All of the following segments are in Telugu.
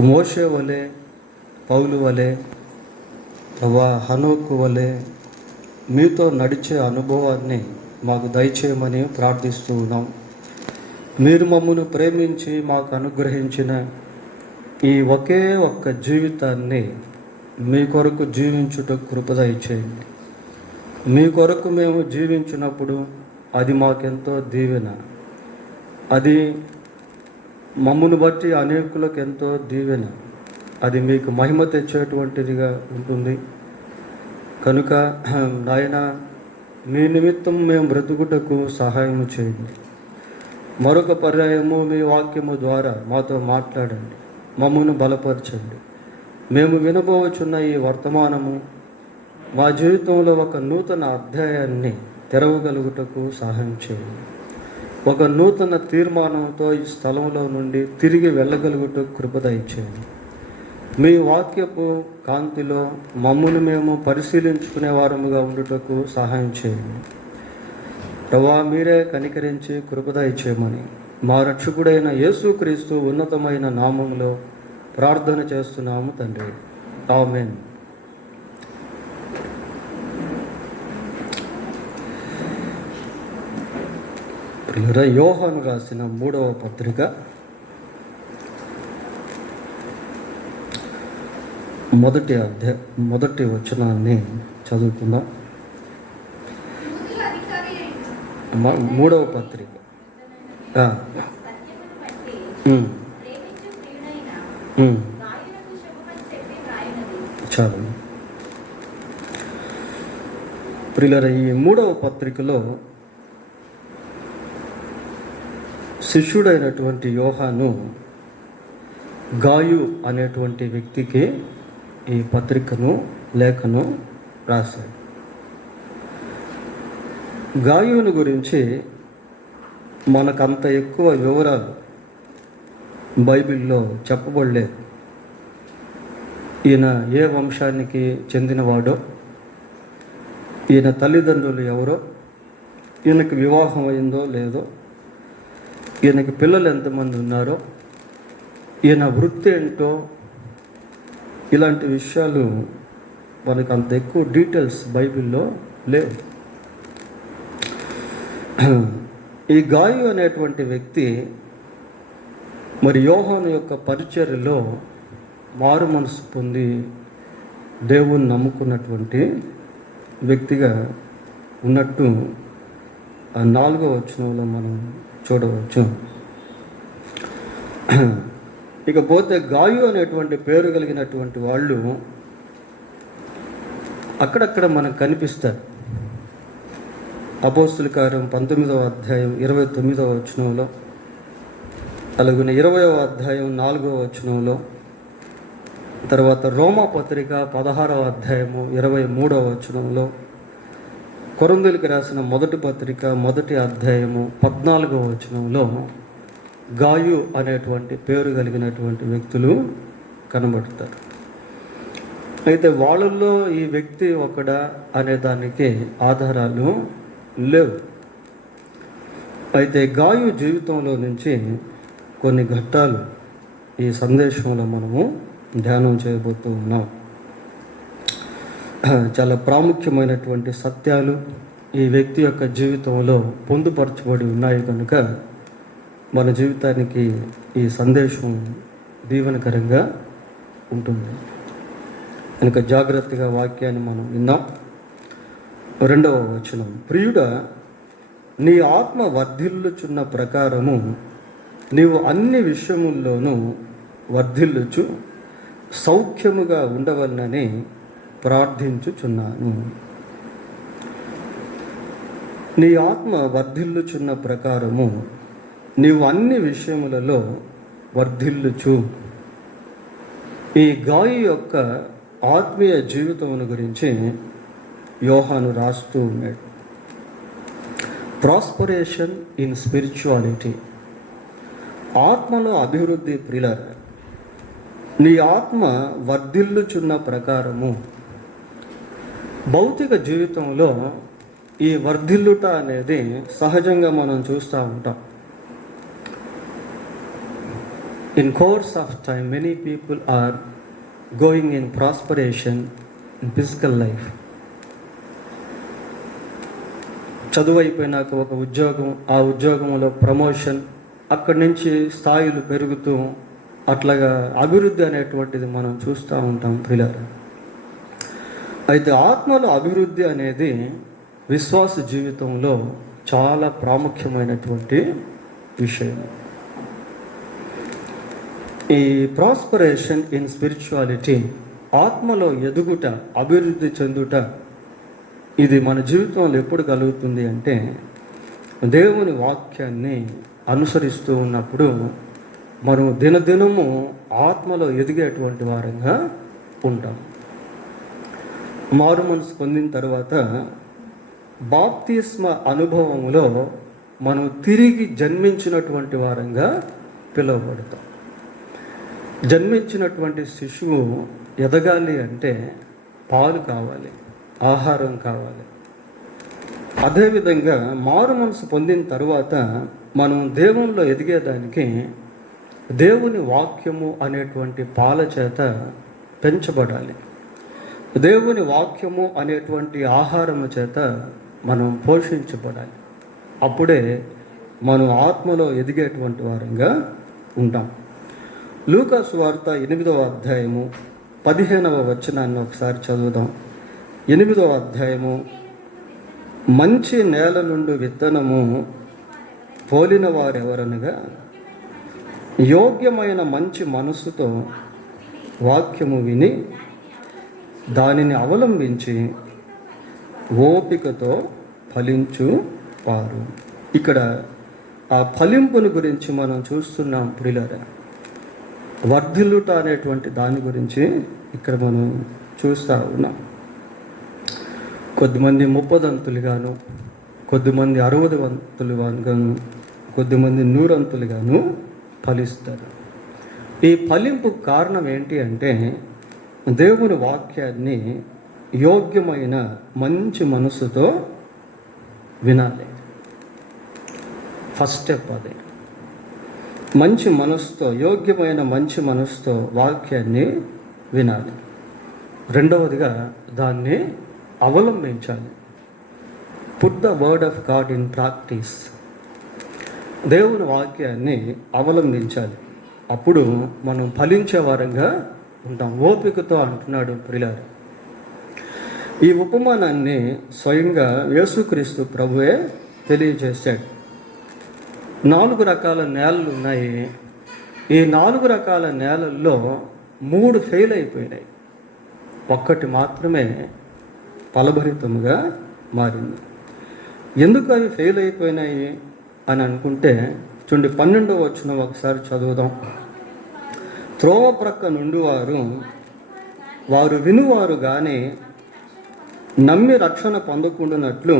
మోషే వలె, పౌలు వలె, హనోకు వలె మీతో నడిచే అనుభవాన్ని మాకు దయచేయమని ప్రార్థిస్తూ ఉన్నాం. మీరు మమ్మల్ని ప్రేమించి మాకు అనుగ్రహించిన ఈ ఒకే ఒక్క జీవితాన్ని మీ కొరకు జీవించుటకు కృప దయచేయండి. మీ కొరకు మేము జీవించినప్పుడు అది మాకెంతో దీవెన, అది మమ్మల్ని బట్టి అనేకులకు ఎంతో దీవెన, అది మీకు మహిమ తెచ్చేటువంటిదిగా ఉంటుంది. కనుక నాయన, మీ నిమిత్తం మేము బ్రతుకుటకు సహాయం చేయండి. మరొక పర్యాయము మీ వాక్యము ద్వారా మాతో మాట్లాడండి, మమ్మల్ని బలపరచండి. మేము వినబోచున్న ఈ వర్తమానము మా జీవితంలో ఒక నూతన అధ్యాయాన్ని తెరవగలుగుటకు సహాయం చేయండి. ఒక నూతన తీర్మానంతో ఈ స్థలంలో నుండి తిరిగి వెళ్ళగలుగుటకు కృప దయచేయండి. మీ వాక్యపు కాంతిలో మమ్మల్ని మేము పరిశీలించుకునే వారముగా ఉండుటకు సహాయం చేయండి. ప్రభువా, మీరే కనికరించి కృప దయచేయమని మా రక్షకుడైన యేసుక్రీస్తు ఉన్నతమైన నామములో ప్రార్థన చేస్తున్నాము తండ్రి. ఆమేన్. యోహాను రాసిన 3వ పత్రిక మొదటి వచనాన్ని చదువుకుందాం. 3వ పత్రిక చాలు. ప్రియులారా, ఈ 3వ పత్రికలో శిష్యుడైనటువంటి యోహాను గాయు అనేటువంటి వ్యక్తికి ఈ పత్రికను, లేఖను రాశాడు. గాయుని గురించి మనకంత ఎక్కువ వివరాలు బైబిల్లో చెప్పబడలేదు. ఈయన ఏ వంశానికి చెందినవాడో, ఈయన తల్లిదండ్రులు ఎవరో, ఈయనకి వివాహం అయిందో లేదో, ఈయనకి పిల్లలు ఎంతమంది ఉన్నారో, ఈయన వృత్తి ఏంటో, ఇలాంటి విషయాలు మనకు అంత ఎక్కువ డీటెయిల్స్ బైబిల్లో లేవు. ఈ గాయు అనేటువంటి వ్యక్తి మరి యోహాను యొక్క పరిచర్యలో మారు మనసు పొంది దేవుణ్ణి నమ్ముకున్నటువంటి వ్యక్తిగా ఉన్నట్టు 4వ వచనంలో మనం చూడవచ్చు. ఇకపోతే గాయు అనేటువంటి పేరు కలిగినటువంటి వాళ్ళు అక్కడక్కడ మనకు కనిపిస్తారు. అపోస్తుల కార్యం 19వ అధ్యాయం 29వ వచనంలో, అలాగే 20వ అధ్యాయం 4వ వచనంలో, తర్వాత రోమా పత్రిక 16వ అధ్యాయము 23వ వచనంలో, కొరింథీయులకు రాసిన మొదటి పత్రిక 1వ అధ్యాయము 14వ వచనంలో గాయు అనేటువంటి పేరు కలిగినటువంటి వ్యక్తులు కనబడతారు. అయితే వాళ్ళల్లో ఈ వ్యక్తి ఒకడా అనే దానికి ఆధారాలు లేవు. అయితే గాయు జీవితంలో నుంచి కొన్ని ఘట్టాలు ఈ సందేశంలో మనము ధ్యానం చేయబోతూ ఉన్నాం. చాలా ప్రాముఖ్యమైనటువంటి సత్యాలు ఈ వ్యక్తి యొక్క జీవితంలో పొందుపరచబడి ఉన్నాయి కనుక మన జీవితానికి ఈ సందేశం దీవెనకరంగా ఉంటుంది. కనుక జాగ్రత్తగా వాక్యాన్ని మనం విన్నాం. 2వ వచనం, ప్రియుడా, నీ ఆత్మ వర్ధిల్లుచున్న ప్రకారము నీవు అన్ని విషయముల్లోనూ వర్ధిల్లుచు సౌఖ్యముగా ఉండవలనని ప్రార్థించుచున్నాను. నీ ఆత్మ వర్ధిల్లుచున్న ప్రకారము నీవు అన్ని విషయములలో వర్ధిల్లుచు. ఈ గాయు యొక్క ఆత్మీయ జీవితమును గురించి యోహాను రాస్తూ ఉన్నాడు. ప్రాస్పరేషన్ ఇన్ స్పిరిచువాలిటీ, ఆత్మలో అభివృద్ధి. ప్రియులారా, నీ ఆత్మ వర్ధిల్లుచున్న ప్రకారము, భౌతిక జీవితంలో ఈ వర్ధిల్లుట అనేది సహజంగా మనం చూస్తూ ఉంటాం. In course of time, many people are going in prosperation in physical life. చదువు అయిపోయినాక ఒక ఉద్యోగం, ఆ ఉద్యోగంలో ప్రమోషన్, అక్కడి నుంచి స్థాయిలు పెరుగుతూ అట్లాగా అభివృద్ధి అనేటువంటిది మనం చూస్తూ ఉంటాం ప్రియులారా. అయితే ఆత్మలో అభివృద్ధి అనేది విశ్వాస జీవితంలో చాలా ప్రాముఖ్యమైనటువంటి విషయం. ఈ ప్రాస్పరేషన్ ఇన్ స్పిరిచువాలిటీ, ఆత్మలో ఎదుగుట, అభివృద్ధి చెందుట, ఇది మన జీవితంలో ఎప్పుడు కలుగుతుంది అంటే దేవుని వాక్యాన్ని అనుసరిస్తూ ఉన్నప్పుడు మనం దినదినము ఆత్మలో ఎదిగేటువంటి వారంగా ఉంటాం. మారు మనసు పొందిన తర్వాత బాప్తిస్మ అనుభవంలో మనం తిరిగి జన్మించినటువంటి వారంగా పిలువబడతాం. జన్మించినటువంటి శిశువు ఎదగాలి అంటే పాలు కావాలి, ఆహారం కావాలి. అదేవిధంగా మారు మనసు పొందిన తర్వాత మనం దేవునిలో ఎదిగేదానికి దేవుని వాక్యము అనేటువంటి పాల చేత పెంచబడాలి. దేవుని వాక్యము అనేటువంటి ఆహారము చేత మనం పోషించబడాలి. అప్పుడే మనం ఆత్మలో ఎదిగేటువంటి వారంగా ఉంటాం. లూకా సువార్త 8వ అధ్యాయము 15వ వచనాన్ని ఒకసారి చదువుదాం. 8వ అధ్యాయము, మంచి నేల నుండి విత్తనము పోలిన వారెవరనగా యోగ్యమైన మంచి మనస్సుతో వాక్యము విని దానిని అవలంబించి ఓపికతో ఫలించువారు. ఇక్కడ ఆ ఫలింపుని గురించి మనం చూస్తున్నాం ప్రియులారా. వర్ధిల్లుట అనేటువంటి దాని గురించి ఇక్కడ మనం చూస్తూ ఉన్నాం. కొద్దిమంది 30 అంతులుగాను, కొద్దిమంది 60 అంతులుగాను, కొద్దిమంది 100 అంతులుగాను ఫలిస్తారు. ఈ ఫలింపు కారణం ఏంటి అంటే దేవుని వాక్యాన్ని యోగ్యమైన మంచి మనసుతో వినాలి. ఫస్ట్ స్టెప్ అదే. మంచి మనసుతో, యోగ్యమైన మంచి మనసుతో వాక్యాన్ని వినాలి. రెండవదిగా దాన్ని అవలంబించాలి. Put the word of God in practice. దేవుని వాక్యాన్ని అవలంబించాలి. అప్పుడు మనం ఫలించే వారంగా ఉంటాం. ఓపికతో అంటున్నాడు ప్రియులారా. ఈ ఉపమానాన్ని స్వయంగా యేసుక్రీస్తు ప్రభువే తెలియజేశాడు. 4 రకాల నేలలు ఉన్నాయి. ఈ 4 రకాల నేలల్లో 3 ఫెయిల్ అయిపోయినాయి, ఒక్కటి మాత్రమే ఫలభరితముగా మారింది. ఎందుకు అవి ఫెయిల్ అయిపోయినాయి అని అనుకుంటే చూడండి, 12వ వచనం ఒకసారి చదువుదాం. త్రోవ ప్రక్క నుండి వారు వినువారు కానీ నమ్మి రక్షణ పొందకుండానట్లు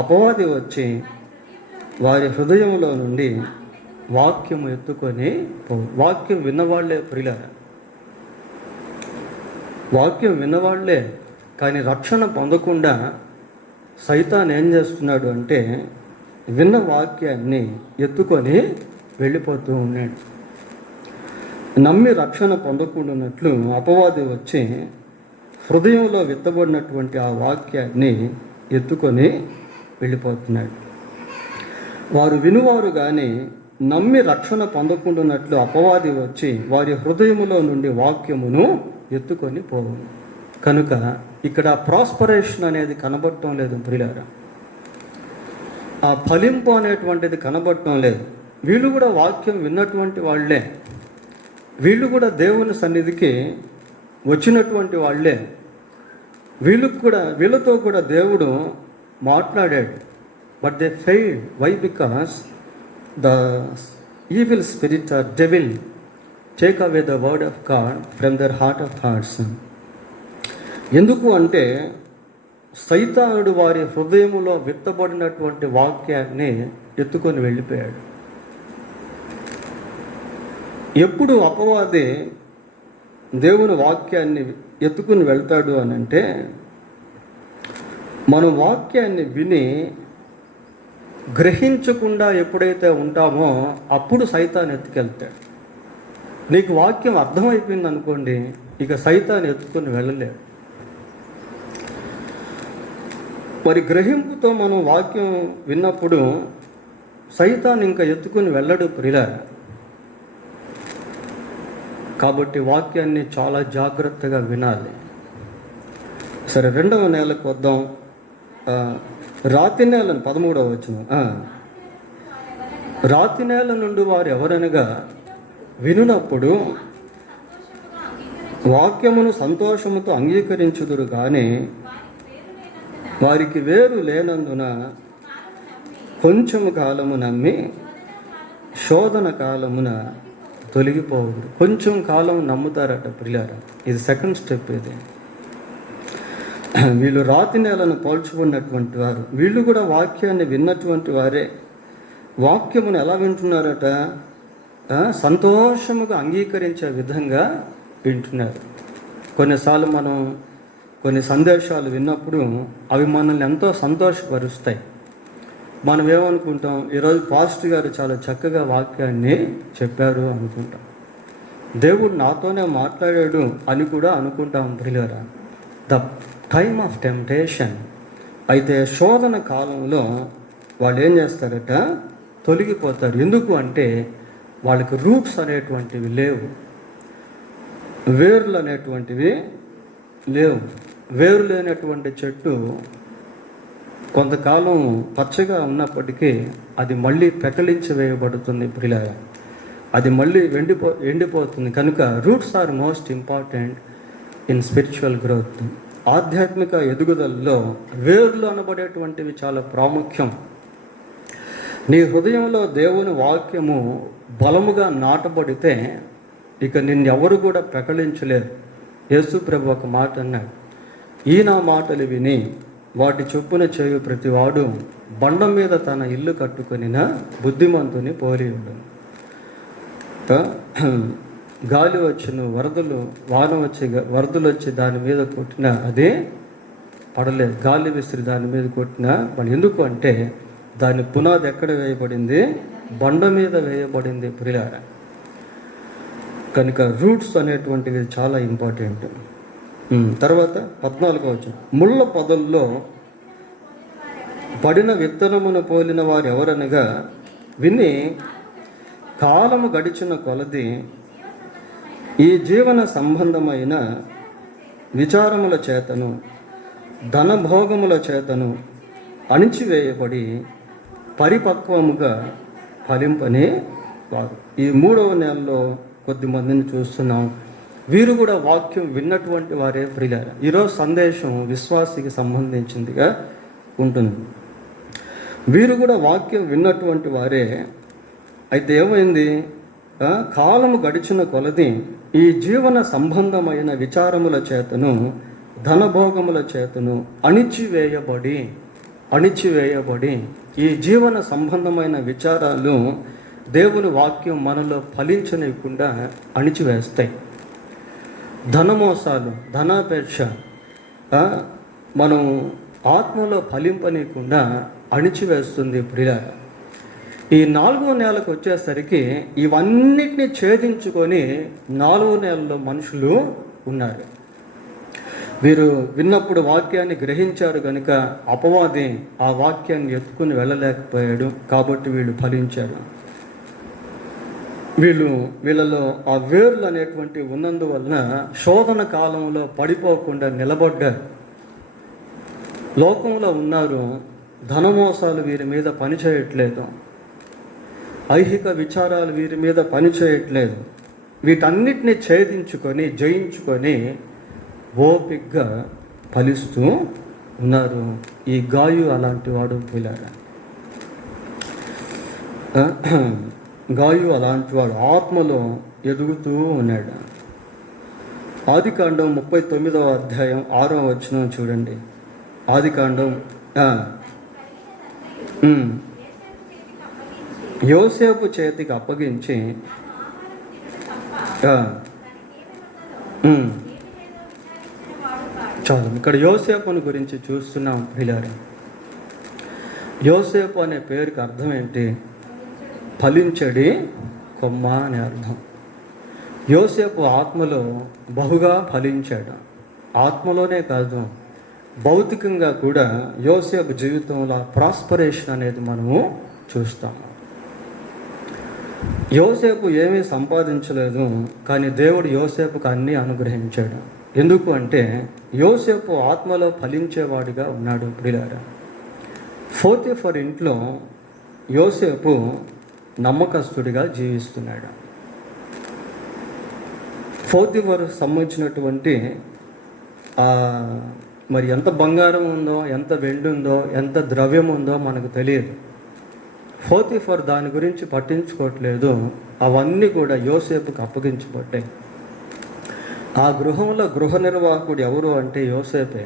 అపవాది వచ్చి వారి హృదయంలో నుండి వాక్యము ఎత్తుకొని వాక్యం విన్నవాళ్లే ప్రియులారా, వాక్యం విన్నవాళ్లే, కానీ రక్షణ పొందకుండా సైతాన్ ఏం చేస్తున్నాడు అంటే విన్న వాక్యాన్ని ఎత్తుకొని వెళ్ళిపోతూ ఉన్నాడు. నమ్మి రక్షణ పొందకుండానట్లు అపవాది వచ్చి హృదయంలో విత్తబడినటువంటి ఆ వాక్యాన్ని ఎత్తుకొని వెళ్ళిపోతున్నాడు. వారు వినువారు కానీ నమ్మి రక్షణ పొందకుండానట్లు అపవాది వచ్చి వారి హృదయములో నుండి వాక్యమును ఎత్తుకొని పోవు. కనుక ఇక్కడ ప్రాస్పరేషన్ అనేది కనబడటం లేదు ప్రియులారా. ఆ ఫలింపు అనేటువంటిది కనబడటం లేదు. వీళ్ళు కూడా వాక్యం విన్నటువంటి వాళ్ళే, వీళ్ళు కూడా దేవుని సన్నిధికి వచ్చినటువంటి వాళ్ళే, వీళ్ళతో కూడా దేవుడు మాట్లాడాడు. But they failed. Why? Because the evil spirit or devil take away the word of God from their heart of hearts. ఎందుకు అంటే సైతానుడు వారి హృదయములో విత్తబడినటువంటి వాక్యాన్ని ఎత్తుకొని వెళ్ళిపోయాడు. ఎప్పుడు అపవాది దేవుని వాక్యాన్ని ఎత్తుకుని వెళ్తాడు అని అంటే మనం వాక్యాన్ని విని గ్రహించకుండా ఎప్పుడైతే ఉంటామో అప్పుడు సైతాన్ ఎత్తుకెళ్తాడు. నీకు వాక్యం అర్థమైపోయింది అనుకోండి, ఇక సైతాన్ని ఎత్తుకొని వెళ్ళలేడు. మరి గ్రహింపుతో మనం వాక్యం విన్నప్పుడు సైతాన్ని ఇంకా ఎత్తుకొని వెళ్ళడు ప్రియులారా. కాబట్టి వాక్యాన్ని చాలా జాగ్రత్తగా వినాలి. సరే, 2వ నెలకు వద్దాం. రాతి నేలను 13వ వచనం. రాతి నేల నుండి వారు ఎవరనగా వినునప్పుడు వాక్యమును సంతోషముతో అంగీకరించుదురు కానీ వారికి వేరు లేనందున కొంచెము కాలము నమ్మి శోధన కాలమున తొలగిపోవుడు. కొంచెం కాలం నమ్ముతారట ప్రియులారా. ఇది సెకండ్ స్టెప్. ఇది వీళ్ళు రాతి నేలను పోల్చుకున్నటువంటి వారు. వీళ్ళు కూడా వాక్యాన్ని విన్నటువంటి వారే. వాక్యమును ఎలా వింటున్నారట? సంతోషముగా అంగీకరించే విధంగా వింటున్నారు. కొన్నిసార్లు మనం కొన్ని సందేశాలు విన్నప్పుడు అవి మనల్ని ఎంతో సంతోషపరుస్తాయి. మనం ఏమనుకుంటాం, ఈరోజు పాస్టర్ గారు చాలా చక్కగా వాక్యాన్ని చెప్పారు అనుకుంటాం. దేవుడు నాతోనే మాట్లాడాడు అని కూడా అనుకుంటాం ప్రియులారా. The time of temptation. అయితే శోధన కాలంలో వాళ్ళు ఏం చేస్తారట? తొలగిపోతారు. ఎందుకు అంటే వాళ్ళకి రూట్స్ అనేటువంటివి లేవు, వేర్లు అనేటువంటివి లేవు. వేరు లేనటువంటి చెట్టు కొంతకాలం పచ్చగా ఉన్నప్పటికీ అది మళ్ళీ పెకలించి వేయబడుతుంది ప్రియులారా. అది మళ్ళీ ఎండిపోతుంది. కనుక roots are most important in spiritual growth. ఆధ్యాత్మిక ఎదుగుదలలో వేర్లు అనబడేటువంటివి చాలా ప్రాముఖ్యం. నీ హృదయంలో దేవుని వాక్యము బలముగా నాటబడితే ఇక నిన్నెవరు కూడా పెకలించలేరు. యేసు ప్రభు ఒక మాట అన్నాడు, ఈ నా మాటలు విని వాటి చొప్పున చేయు ప్రతివాడు బండ మీద తన ఇల్లు కట్టుకొనిన బుద్ధిమంతుని పోలి ఉండను. గాలి వచ్చును, వాన వచ్చి వరదలు వచ్చి దాని మీద కొట్టినా అదే పడలేదు. గాలి విసిరి దాని మీద కొట్టినా మరి ఎందుకు అంటే దాని పునాది ఎక్కడ వేయబడింది? బండ మీద వేయబడింది ప్రియులారా. కనుక రూట్స్ అనేటువంటివి చాలా ఇంపార్టెంట్. తర్వాత 14వ వచనం. ముళ్ళ పొదల్లో పడిన విత్తనమును పోలిన వారు ఎవరనగా విని కాలము గడిచిన కొలది ఈ జీవన సంబంధమైన విచారముల చేతను ధనభోగముల చేతను అణిచివేయబడి పరిపక్వముగా ఫలింపనే వారు. ఈ 3వ నెలలో కొద్దిమందిని చూస్తున్నాం. వీరు కూడా వాక్యం విన్నటువంటి వారే ప్రియులారా. ఈరోజు సందేశం విశ్వాసికి సంబంధించిందిగా ఉంటుంది. వీరు కూడా వాక్యం విన్నటువంటి వారే. అయితే ఏమైంది? కాలము గడిచిన కొలది ఈ జీవన సంబంధమైన విచారముల చేతను ధనభోగముల చేతను అణిచివేయబడి ఈ జీవన సంబంధమైన విచారాలు దేవుని వాక్యం మనలో ఫలించనివ్వకుండా అణిచివేస్తాయి. ధనమోసాలు, ధనాపేక్ష మనం ఆత్మలో ఫలింపనీయకుండా అణిచివేస్తుంది ప్రియులారా. ఈ 4వ నెలకు వచ్చేసరికి ఇవన్నిటిని ఛేదించుకొని 4వ నెలలో మనుషులు ఉన్నారు. వీరు విన్నప్పుడు వాక్యాన్ని గ్రహించారు కనుక అపవాది ఆ వాక్యాన్ని ఎత్తుకుని వెళ్ళలేకపోయాడు. కాబట్టి వీళ్ళు ఫలించారు. వీళ్ళలో ఆ వేర్లు అనేటువంటి ఉన్నందువలన శోధన కాలంలో పడిపోకుండా నిలబడ్డారు. లోకంలో ఉన్నారు. ధనమోసాలు వీరి మీద పనిచేయట్లేదు, ఐహిక విచారాలు వీరి మీద పనిచేయట్లేదు. వీటన్నిటిని ఛేదించుకొని జయించుకొని ఓపికగా ఫలిస్తూ ఉన్నారు. ఈ గాయు అలాంటి వాడు పిల్లాడు. గాయు అలాంటి వాడు ఆత్మలో ఎదుగుతూ ఉన్నాడు. ఆదికాండం 39వ అధ్యాయం 6వ వచనం చూడండి. ఆదికాండం యోసేపు చేతికి అప్పగించి చాలు. ఇక్కడ యోసేపుని గురించి చూస్తున్నాం ప్రియులారా. యోసేపు అనే పేరుకి అర్థం ఏంటి? ఫలించడి కొమ్మ అని అర్థం. యోసేపు ఆత్మలో బహుగా ఫలించాడు. ఆత్మలోనే కాదు, భౌతికంగా కూడా యోసేపు జీవితంలో ప్రాస్పరేషన్ అనేది మనము చూస్తాము. యోసేపు ఏమీ సంపాదించలేదు, కానీ దేవుడు యోసేపుకు అన్నీ అనుగ్రహించాడు. ఎందుకు అంటే యోసేపు ఆత్మలో ఫలించేవాడిగా ఉన్నాడు. ప్రియులారా, పోతీఫర్ ఇంట్లో యోసేపు నమ్మకస్తుడిగా జీవిస్తున్నాడు. పోతీఫర్ సంబంధించినటువంటి మరి ఎంత బంగారం ఉందో, ఎంత వెండి ఉందో, ఎంత ద్రవ్యం ఉందో మనకు తెలియదు. పోతీఫర్ దాని గురించి పట్టించుకోవట్లేదు. అవన్నీ కూడా యోసేపుకు అప్పగించబడ్డాయి. ఆ గృహంలో గృహ నిర్వాహకుడు ఎవరు అంటే యోసేపే.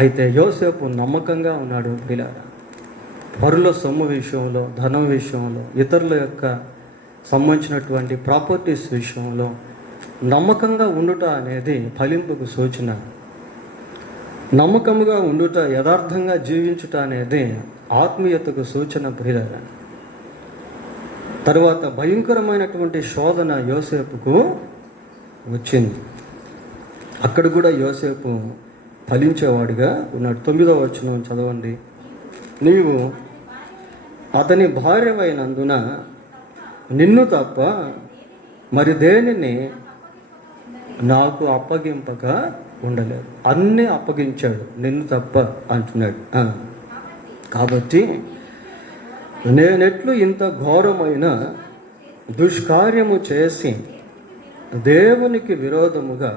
అయితే యోసేపు నమ్మకంగా ఉన్నాడు. పిల్లారా, పరుల సొమ్ము విషయంలో, ధనం విషయంలో, ఇతరుల యొక్క సంబంధించినటువంటి ప్రాపర్టీస్ విషయంలో నమ్మకంగా ఉండుట అనేది ఫలింపుకు సూచన. నమ్మకంగా ఉండుట, యథార్థంగా జీవించుట అనేది ఆత్మీయతకు సూచన. ప్రియులారా, తరువాత భయంకరమైనటువంటి శోధన యోసేపుకు వచ్చింది. అక్కడ కూడా యోసేపు ఫలించేవాడిగా ఉన్నాడు. 9వ వచనం చదవండి. నీవు అతని భార్యవైనందున నిన్ను తప్ప మరి దేనిని నాకు అప్పగింపక ఉండలేదు. అన్నీ అప్పగించాడు, నిన్ను తప్ప అంటున్నాడు. కాబట్టి నేనెట్లు ఇంత ఘోరమైన దుష్కార్యము చేసి దేవునికి విరోధముగా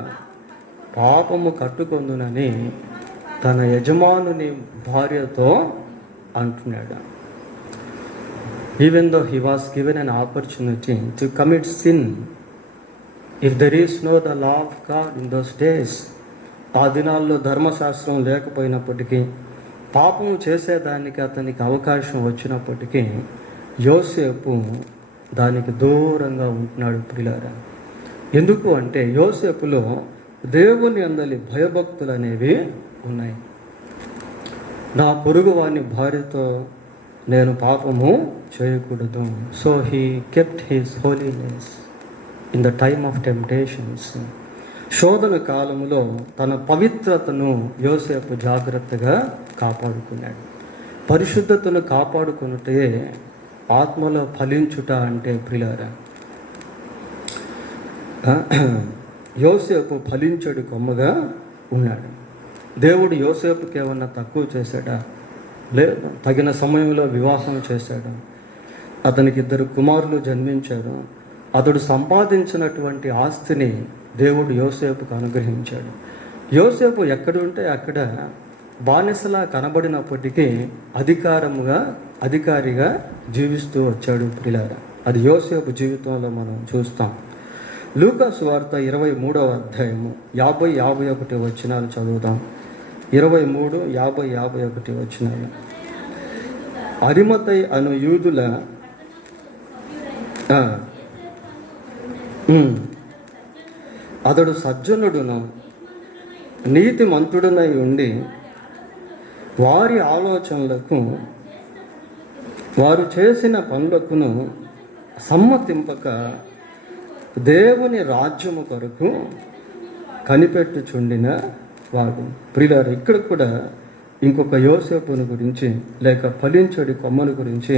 పాపము కట్టుకొందునని తన యజమానుని భార్యతో అంటున్నాడు. Even though he was given an opportunity to commit sin, if there is know the law of God in those days, ఆ దినాల్లో ధర్మశాస్త్రం లేకపోయినప్పటికీ, పాపము చేసేదానికి అతనికి అవకాశం వచ్చినప్పటికీ యోసేపు దానికి దూరంగా ఉంటున్నాడు. ప్రియులారా, ఎందుకు అంటే యోసేపులో దేవుని అందలి భయభక్తులు అనేవి ఉన్నాయి. నా పొరుగు వాని భార్యతో నేను పాపము చేయకూడదు. So he kept his holiness in the time of temptations. శోధన కాలంలో తన పవిత్రతను యోసేపు జాగ్రత్తగా కాపాడుకున్నాడు. పరిశుద్ధతను కాపాడుకున్నట్టే ఆత్మలో ఫలించుట అంటే. ప్రియులారా, యోసేపు ఫలించడు కొమ్మగా ఉన్నాడు. దేవుడు యోసేపుకి ఏమన్నా తక్కువ చేశాడా? లేదు. తగిన సమయంలో వివాహం చేశాడు. అతనికి 2 కుమారులు జన్మించారు. అతడు సంపాదించినటువంటి ఆస్తిని దేవుడు యోసేపుకు అనుగ్రహించాడు. యోసేపు ఎక్కడుంటే అక్కడ బానిసలా కనబడినప్పటికీ అధికారిగా జీవిస్తూ వచ్చాడు. ప్రియులారా, అది యోసేపు జీవితంలో మనం చూస్తాం. లూకా సువార్త 23వ అధ్యాయము 50-51 వచనాలు చదువుదాం. 23, 50, 51 వచనాలు. అరిమతై అను యూదుల అతడు సజ్జనుడును నీతిమంతుడునై ఉండి వారి ఆలోచనలకు వారు చేసిన పనులకును సమ్మతింపక దేవుని రాజ్యము కొరకు కనిపెట్టుచుండిన వాడు. ప్రియులారా, ఇక్కడ కూడా ఇంకొక యోసేపుని గురించి లేక ఫలించడి కొమ్మను గురించి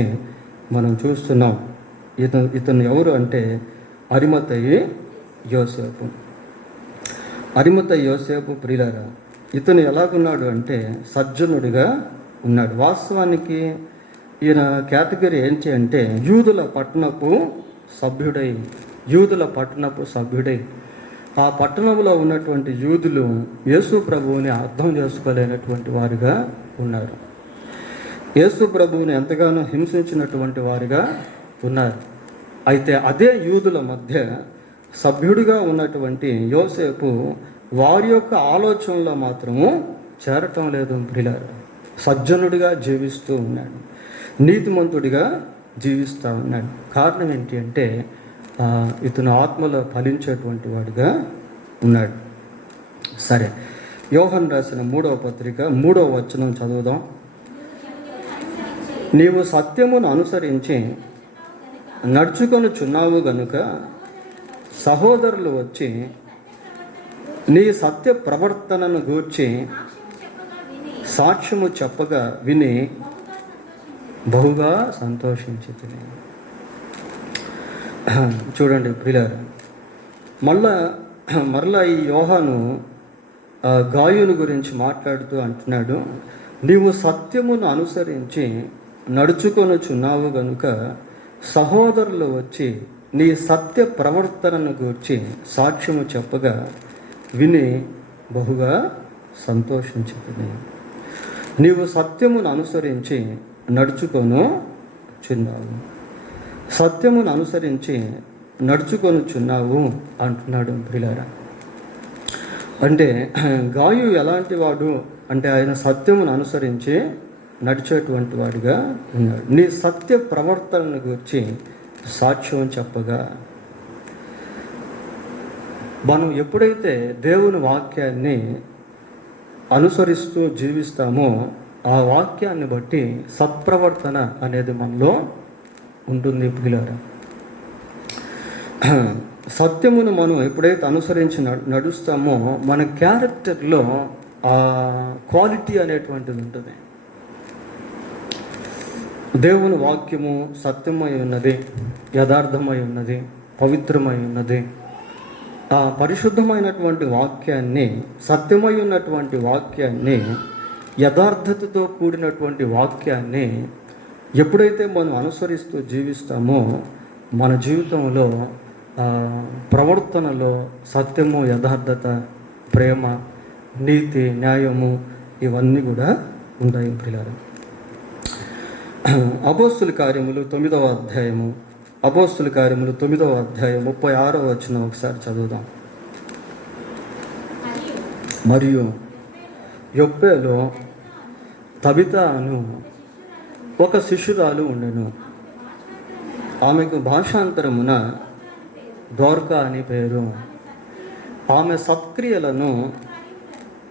మనం చూస్తున్నాం. ఇతను ఎవరు అంటే అరిమతయి యోసేపు. అరిమతయి యోసేపు ప్రియులారా, ఇతను ఎలాగున్నాడు అంటే సజ్జనుడిగా ఉన్నాడు. వాస్తవానికి ఈయన కేటగిరీ ఏంటి అంటే యూదుల పట్టణపు సభ్యుడై ఆ పట్టణంలో ఉన్నటువంటి యూదులు యేసు ప్రభువుని అర్థం చేసుకోలేనటువంటి వారుగా ఉన్నారు. యేసు ప్రభువుని ఎంతగానో హింసించినటువంటి వారుగా ఉన్నారు. అయితే అదే యూదుల మధ్య సభ్యుడిగా ఉన్నటువంటి యోసేపు వారి యొక్క ఆలోచనలో మాత్రము చేరటం లేదు. ప్రియులారా, సజ్జనుడిగా జీవిస్తూ ఉన్నాడు, నీతిమంతుడిగా జీవిస్తూ ఉన్నాడు. కారణం ఏంటి అంటే ఇతను ఆత్మలో ఫలించేటువంటి వాడిగా ఉన్నాడు. సరే, యోహన్ రాసిన 3వ పత్రిక 3వ వచనం చదువుదాం. నీవు సత్యమును అనుసరించి నడుచుకొనుచున్నావు గనుక సహోదరులు వచ్చి నీ సత్య ప్రవర్తనను గూర్చి సాక్ష్యము చెప్పగా విని బహుగా సంతోషించితిని. చూడండి ప్రియులారా, మరలా ఈ యోహాను గాయుని గురించి మాట్లాడుతూ అంటున్నాడు, నీవు సత్యమును అనుసరించి నడుచుకొనుచున్నావు గనుక సహోదరులు వచ్చి నీ సత్య ప్రవర్తనను గూర్చి సాక్ష్యము చెప్పగా విని బహుగా సంతోషించుతుంది. నీవు సత్యమును అనుసరించి నడుచుకొనుచున్నావు, సత్యమును అనుసరించి నడుచుకొనుచున్నావు అంటున్నాడు ప్రియులారా. అంటే గాయు ఎలాంటి వాడు అంటే ఆయన సత్యమును అనుసరించి నడిచేటువంటి వాడిగా ఉన్నాడు. నీ సత్య ప్రవర్తనను గురించి సాక్ష్యం చెప్పగా, మనం ఎప్పుడైతే దేవుని వాక్యాన్ని అనుసరిస్తూ జీవిస్తామో ఆ వాక్యాన్ని బట్టి సత్ప్రవర్తన అనేది మనలో ఉంటుంది ప్రియులారా. సత్యమును మనం ఎప్పుడైతే అనుసరించి నడుస్తామో మన క్యారెక్టర్లో ఆ క్వాలిటీ అనేటువంటిది ఉంటుంది. దేవుని వాక్యము సత్యమై ఉన్నది, యథార్థమై ఉన్నది, పవిత్రమై ఉన్నది. ఆ పరిశుద్ధమైనటువంటి వాక్యాన్ని, సత్యమై ఉన్నటువంటి వాక్యాన్ని, యథార్థతతో కూడినటువంటి వాక్యాన్ని ఎప్పుడైతే మనం అనుసరిస్తూ జీవిస్తామో మన జీవితంలో ప్రవర్తనలో సత్యము, యథార్థత, ప్రేమ, నీతి, న్యాయము ఇవన్నీ కూడా ఉంటాయి ప్రియులారా. అపోస్తుల కార్యములు 9వ అధ్యాయము, అపోస్తుల కార్యములు 9వ అధ్యాయం 36వ వచనం ఒకసారి చదువుదాం. మరియు యొప్పేలో తబితా అను ఒక శిష్యురాలు ఉండెను. ఆమెకు భాషాంతరమున దోర్కా అని పేరు. ఆమె సత్క్రియలను,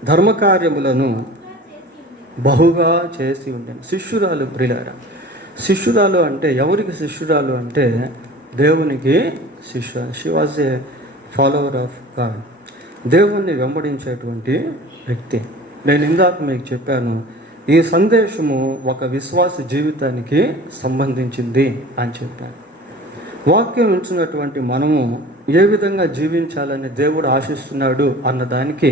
ధర్మకార్యములను బహుగా చేసి ఉండేను. శిష్యురాలు ప్రియులారా. శిష్యురాలు అంటే ఎవరికి శిష్యురాలు అంటే దేవునికి శిష్యురాలు. She was a follower of God. దేవుణ్ణి వెంబడించేటువంటి వ్యక్తి. నేను ఇందాక మీకు చెప్పాను, ఈ సందేశము ఒక విశ్వాస జీవితానికి సంబంధించింది అని చెప్పాను. వాక్యం ఉంచినటువంటి మనము ఏ విధంగా జీవించాలని దేవుడు ఆశిస్తున్నాడు అన్నదానికి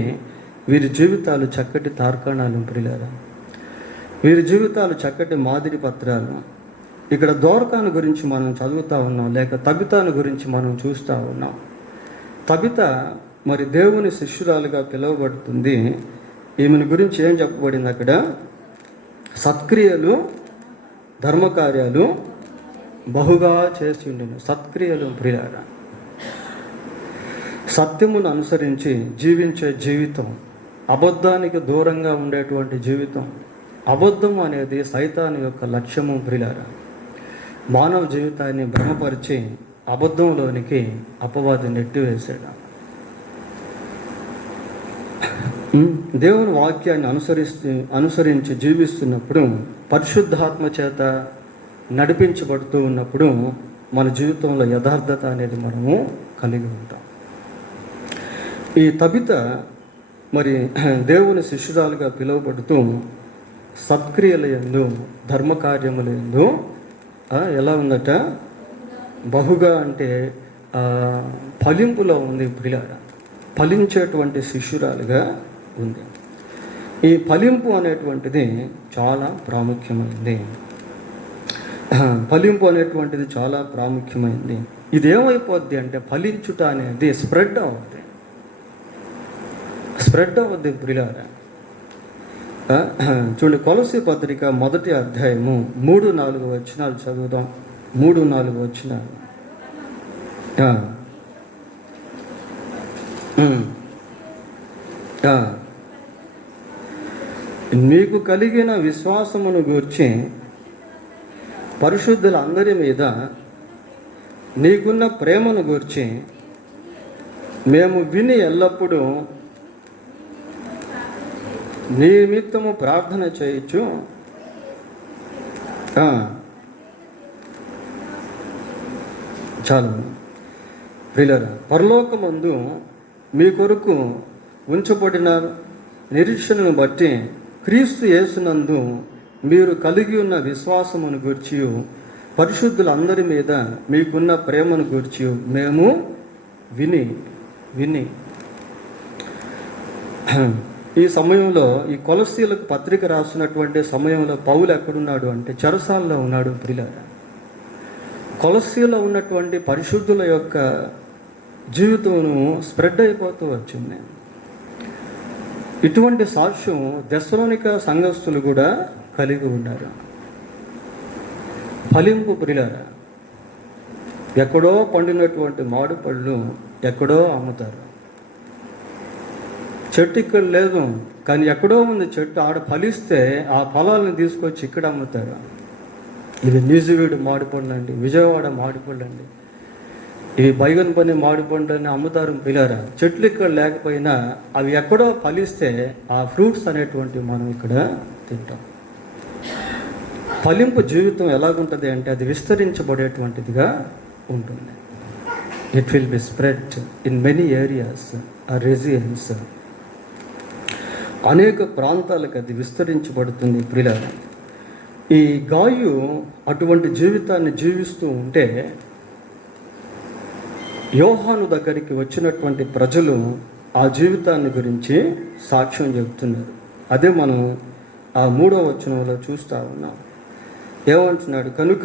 వీరి జీవితాలు చక్కటి తార్కాణాలు ప్రియులారా. వీరి జీవితాలు చక్కటి మాదిరి పత్రాలు. ఇక్కడ దోర్కాను గురించి మనం చదువుతూ ఉన్నాం, లేక తబితాను గురించి మనం చూస్తూ ఉన్నాం. తబిత మరి దేవుని శిష్యురాలుగా పిలువబడుతుంది. ఈమెను గురించి ఏం చెప్పబడింది అక్కడ? సత్క్రియలు, ధర్మకార్యాలు బహుగా చేసి ఉండేను. సత్క్రియలు ప్రియులారా. సత్యమును అనుసరించి జీవించే జీవితం, అబద్ధానికి దూరంగా ఉండేటువంటి జీవితం. అబద్ధం అనేది సైతాను యొక్క లక్ష్యము ప్రియులారా. మానవ జీవితాన్ని భ్రమపరిచి అబద్ధంలోనికి అపవాది నెట్టివేసాడు. దేవుని వాక్యాన్ని అనుసరించి జీవిస్తున్నప్పుడు, పరిశుద్ధాత్మ చేత నడిపించబడుతూ ఉన్నప్పుడు మన జీవితంలో యథార్థత అనేది మనము కలిగి ఉంటాం. ఈ తబిత మరి దేవుని శిష్యురాలుగా పిలువబడుతూ సత్క్రియల యందు, ధర్మకార్యముల యందు ఎలా ఉందట? బహుగా అంటే ఫలింపులో ఉంది ప్రియులారా. ఫలించేటువంటి శిష్యురాలుగా ఉంది. ఈ ఫలింపు అనేటువంటిది చాలా ప్రాముఖ్యమైనది. ఫలింపు అనేటువంటిది చాలా ప్రాముఖ్యమైనది. ఇది ఏమైపోద్ది అంటే ఫలించుట అనేది స్ప్రెడ్ అవుద్ది ప్రియులారా. చూడండి, కొలసీ పత్రిక 1వ అధ్యాయము 3-4 వచనాలు చదువుదాం. 3-4 వచనాలు. మీకు కలిగిన విశ్వాసమును గూర్చి పరిశుద్ధులందరి మీద నీకున్న ప్రేమను గూర్చి మేము విని ఎల్లప్పుడూ నీ నిమిత్తము ప్రార్థన చేయొచ్చు. చాలు. ప్రియులారా, పరలోకమందు మీ కొరకు ఉంచబడిన నిరీక్షణను బట్టి క్రీస్తు యేసునందు మీరు కలిగి ఉన్న విశ్వాసమును గూర్చి పరిశుద్ధులందరి మీద మీకున్న ప్రేమను గూర్చి మేము విని ఈ సమయంలో ఈ కొలస్సీలకు పత్రిక రాసినటువంటి సమయంలో పౌలు ఎక్కడున్నాడు అంటే చెరసాలలో ఉన్నాడు. ప్రియులారా, కొలస్సీలో ఉన్నటువంటి పరిశుద్ధుల యొక్క జీవితం స్ప్రెడ్ అయిపోతూ వచ్చింది. ఇటువంటి సాక్ష్యం దెస్సలోనిక సంఘస్థులు కూడా కలిగి ఉన్నారు. ఫలింపు. ప్రియులారా, ఎక్కడో పండినటువంటి మామిడి పళ్ళు ఎక్కడో అమ్ముతారు. చెట్టు ఇక్కడ లేదు కానీ ఎక్కడో ఉంది చెట్టు, ఆడ ఫలిస్తే ఆ ఫలాలను తీసుకొచ్చి ఇక్కడ అమ్ముతారు. ఇవి న్యూజివీడు మామిడిపండ్లు అండి, విజయవాడ మామిడిపండ్లు అండి, ఇవి బైగన్పల్లి మామిడిపండ్లు అని అమ్ముతారు. పిల్లరా, చెట్లు ఇక్కడ లేకపోయినా అవి ఎక్కడో ఫలిస్తే ఆ ఫ్రూట్స్ అనేటువంటివి మనం ఇక్కడ తింటాం. ఫలింపు జీవితం ఎలాగుంటుంది అంటే అది విస్తరించబడేటువంటిదిగా ఉంటుంది. It will be spread in many areas or regions. అనేక ప్రాంతాలకు అది విస్తరించబడుతుంది. ప్రియులారా, ఈ గాయు అటువంటి జీవితాన్ని జీవిస్తూ ఉంటే యోహాను దగ్గరికి వచ్చినటువంటి ప్రజలు ఆ జీవితాన్ని గురించి సాక్ష్యం చెబుతున్నారు. అదే మనం ఆ 3వ వచనంలో చూస్తూ ఉన్నాం. ఏమంటున్నాడు? కనుక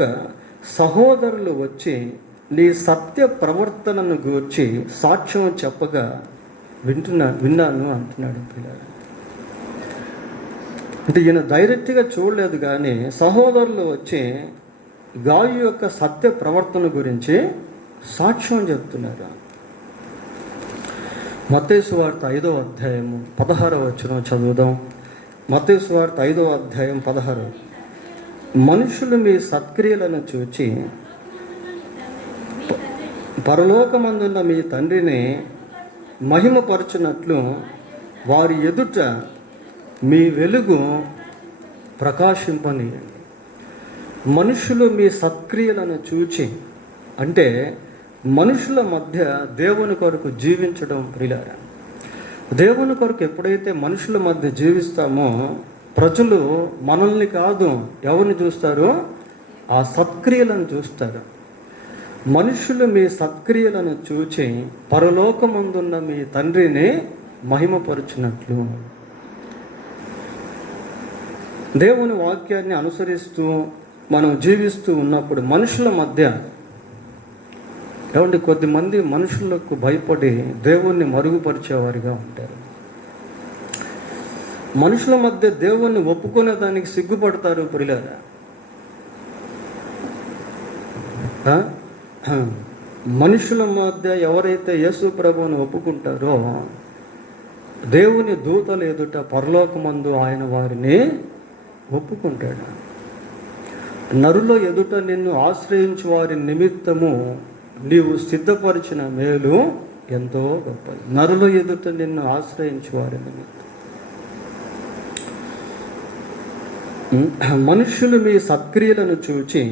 సహోదరులు వచ్చి నీ సత్య ప్రవర్తనను గూర్చి సాక్ష్యం చెప్పగా విన్నాను అంటున్నాడు. పిల్లలు అంటే ఈయన డైరెక్ట్గా చూడలేదు కానీ సహోదరులు వచ్చి గాయు యొక్క సత్య ప్రవర్తన గురించి సాక్ష్యం చెప్తున్నారు. మత్తయి సువార్త 5వ అధ్యాయము 16వ వచనం చదువుదాం. మత్తయి సువార్త 5వ అధ్యాయం 16. మనుషులు మీ సత్క్రియలను చూచి పరలోకమందున్న మీ తండ్రిని మహిమపరచునట్లు వారి ఎదుట మీ వెలుగు ప్రకాశింపనీయండి. మనుషులు మీ సత్క్రియలను చూచి అంటే మనుషుల మధ్య దేవుని కొరకు జీవించడం. ప్రియులారా, దేవుని కొరకు ఎప్పుడైతే మనుషుల మధ్య జీవిస్తామో ప్రజలు మనల్ని కాదు ఎవరిని చూస్తారో ఆ సత్క్రియలను చూస్తారు. మనుషులు మీ సత్క్రియలను చూచి పరలోకమందున్న మీ తండ్రిని మహిమపరుచినట్లు. దేవుని వాక్యాన్ని అనుసరిస్తూ మనం జీవిస్తూ ఉన్నప్పుడు మనుషుల మధ్య ఏమంటే కొద్దిమంది మనుషులకు భయపడి దేవుణ్ణి మరుగుపరిచేవారిగా ఉంటారు. మనుషుల మధ్య దేవుణ్ణి ఒప్పుకునే దానికి సిగ్గుపడతారు. ప్రియులారా, మనుషుల మధ్య ఎవరైతే యేసు ప్రభువుని ఒప్పుకుంటారో దేవుని దూతల ఎదుట పరలోకమందు ఆయన వారిని ఒప్పుకుంటాడు. నరుల ఎదుట నిన్ను ఆశ్రయించు వారి నిమిత్తము నీవు సిద్ధపరిచిన మేలు ఎంతో గొప్పది. నరుల ఎదుట నిన్ను ఆశ్రయించు వారి నిమిత్తం. మనుష్యులు మీ సత్క్రియలను చూచి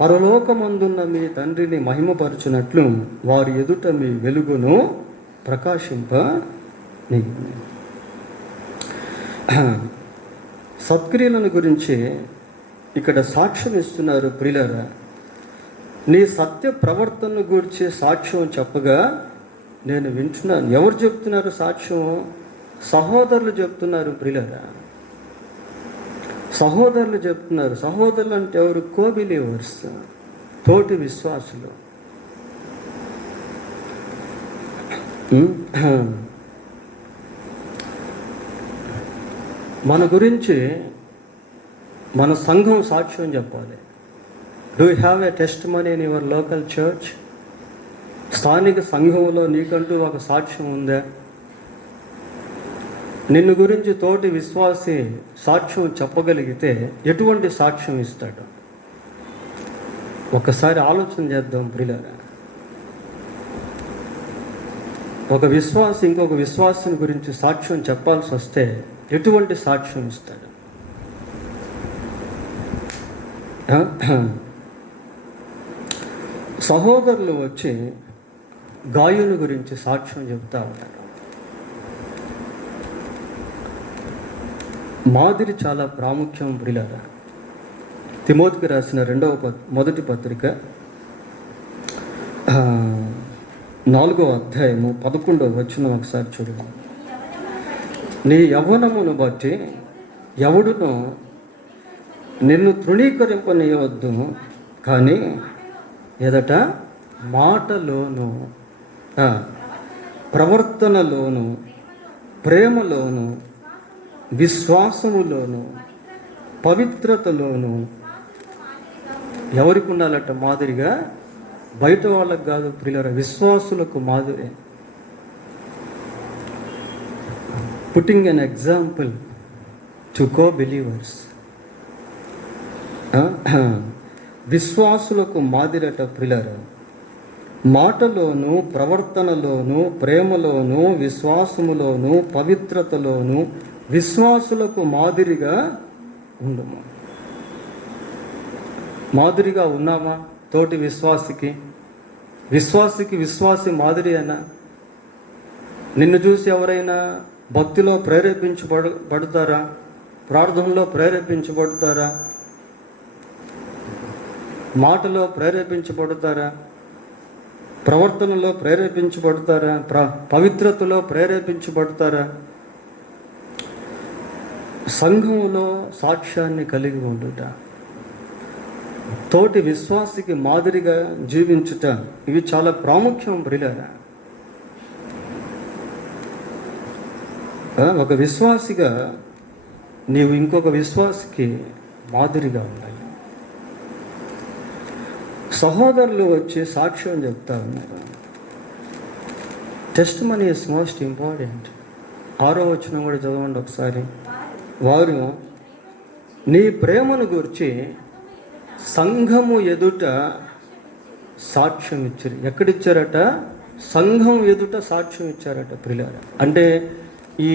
పరలోకమందున్న మీ తండ్రిని మహిమపరచునట్లు వారి ఎదుట మీ వెలుగును ప్రకాశింపనీయండి. సత్క్రియలను గురించి ఇక్కడ సాక్ష్యం ఇస్తున్నారు. ప్రియులారా, నీ సత్య ప్రవర్తనను గురించి సాక్ష్యం చెప్పగా నేను వింటున్నాను. ఎవరు చెప్తున్నారు సాక్ష్యం? సహోదరులు చెప్తున్నారు. ప్రియులారా, సహోదరులు చెప్తున్నారు. సహోదరులు అంటే ఎవరు? కోబిలీవర్స్, తోటి విశ్వాసులు. మన గురించి మన సంఘం సాక్ష్యం చెప్పాలి. Do you have a testimony in your local church? స్థానిక సంఘంలో నీకంటూ ఒక సాక్ష్యం ఉందా? నిన్ను గురించి తోటి విశ్వాసి సాక్ష్యం చెప్పగలిగితే ఎటువంటి సాక్ష్యం ఇస్తాడు? ఒకసారి ఆలోచన చేద్దాం ప్రియులారా. ఒక విశ్వాసి ఇంకొక విశ్వాసిని గురించి సాక్ష్యం చెప్పాల్సి వస్తే ఎటువంటి సాక్ష్యం ఇస్తాడు? సహోదరులు వచ్చి గాయుని గురించి సాక్ష్యం చెబుతా ఉన్నారు. మాదిరి చాలా ప్రాముఖ్యం ప్రియులారా. తిమోతికి రాసిన మొదటి పత్రిక 4వ అధ్యాయము 11వ వచనం ఒకసారి చూడండి. నీ యవ్వనమును బట్టి ఎవడునో నిన్ను తృణీకరింపనీయవద్దు, కానీ ఎదట మాటలోను ప్రవర్తనలోను ప్రేమలోను విశ్వాసములోను పవిత్రతలోను ఎవరికి ఉండాలట మాదిరిగా? బయట వాళ్ళకు కాదు ప్రియులారా, విశ్వాసులకు మాదిరి. Putting an example to co believers. విశ్వాసులకు మాదిరట ప్రియులారా. మాటలోను ప్రవర్తనలోను ప్రేమలోను విశ్వాసములోను పవిత్రతలోను విశ్వాసులకు మాదిరిగా ఉండము. మాదిరిగా ఉన్నామా తోటి విశ్వాసికి? విశ్వాసి మాదిరి అయినా? నిన్ను చూసి ఎవరైనా భక్తిలో ప్రేరేపించబడతారా? ప్రార్థనలో ప్రేరేపించబడతారా? మాటలో ప్రేరేపించబడతారా? ప్రవర్తనలో ప్రేరేపించబడతారా? పవిత్రతలో ప్రేరేపించబడతారా? సంఘములో సాక్ష్యాన్ని కలిగి ఉండుట, తోటి విశ్వాసికి మాదిరిగా జీవించుట, ఇవి చాలా ప్రాముఖ్యం ప్రియులారా. ఒక విశ్వాసిగా నీవు ఇంకొక విశ్వాసికి మాదిరిగా ఉండాలి. సహోదరులు వచ్చి సాక్ష్యం చెప్తా ఉన్నారు. Test money is most important. 6వ వచనం కూడా చదవండి ఒకసారి. వారు నీ ప్రేమను గురించి సంఘము ఎదుట సాక్ష్యం ఇచ్చారు. ఎక్కడిచ్చారట? సంఘం ఎదుట సాక్ష్యం ఇచ్చారట ప్రియులారా. అంటే ఈ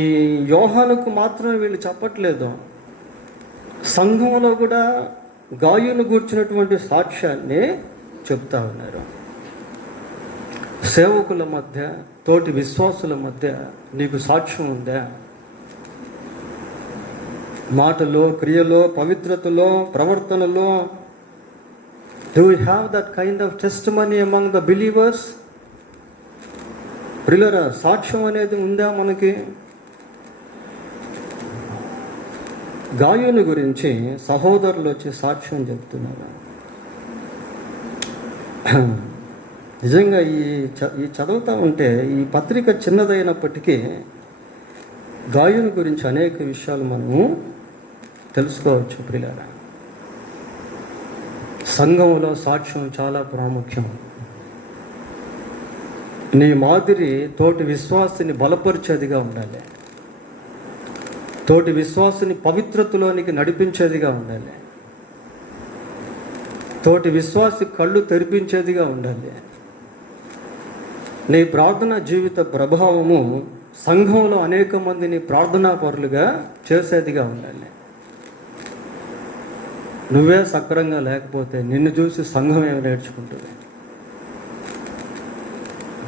యోహానుకు మాత్రమే వీళ్ళు చెప్పట్లేదు, సంఘంలో కూడా గాయును గూర్చినటువంటి సాక్ష్యాన్ని చెప్తా ఉన్నారు. సేవకుల మధ్య తోటి విశ్వాసుల మధ్య నీకు సాక్ష్యం ఉందా? మాటలో క్రియలో పవిత్రతలో ప్రవర్తనలో do you have that kind of testimony among the believers? ప్రియులారా, సాక్ష్యం అనేది ఉందా మనకి? గాయుని గురించి సహోదరులు వచ్చి సాక్ష్యం చెప్తున్నారు. నిజంగా ఈ చదువుతూ ఉంటే ఈ పత్రిక చిన్నదైనప్పటికీ గాయుని గురించి అనేక విషయాలు మనము తెలుసుకోవచ్చు ప్రియులారా. సంఘంలో సాక్ష్యం చాలా ప్రాముఖ్యం. నీ మాదిరి తోటి విశ్వాసిని బలపరిచేదిగా ఉండాలి, తోటి విశ్వాసిని పవిత్రతలోనికి నడిపించేదిగా ఉండాలి, తోటి విశ్వాసి కళ్ళు తెరిపించేదిగా ఉండాలి. నీ ప్రార్థనా జీవిత ప్రభావము సంఘంలో అనేక మందిని ప్రార్థనా పరులుగా చేసేదిగా ఉండాలి. నువ్వే సక్రంగా లేకపోతే నిన్ను చూసి సంఘం ఏమి నేర్చుకుంటుంది?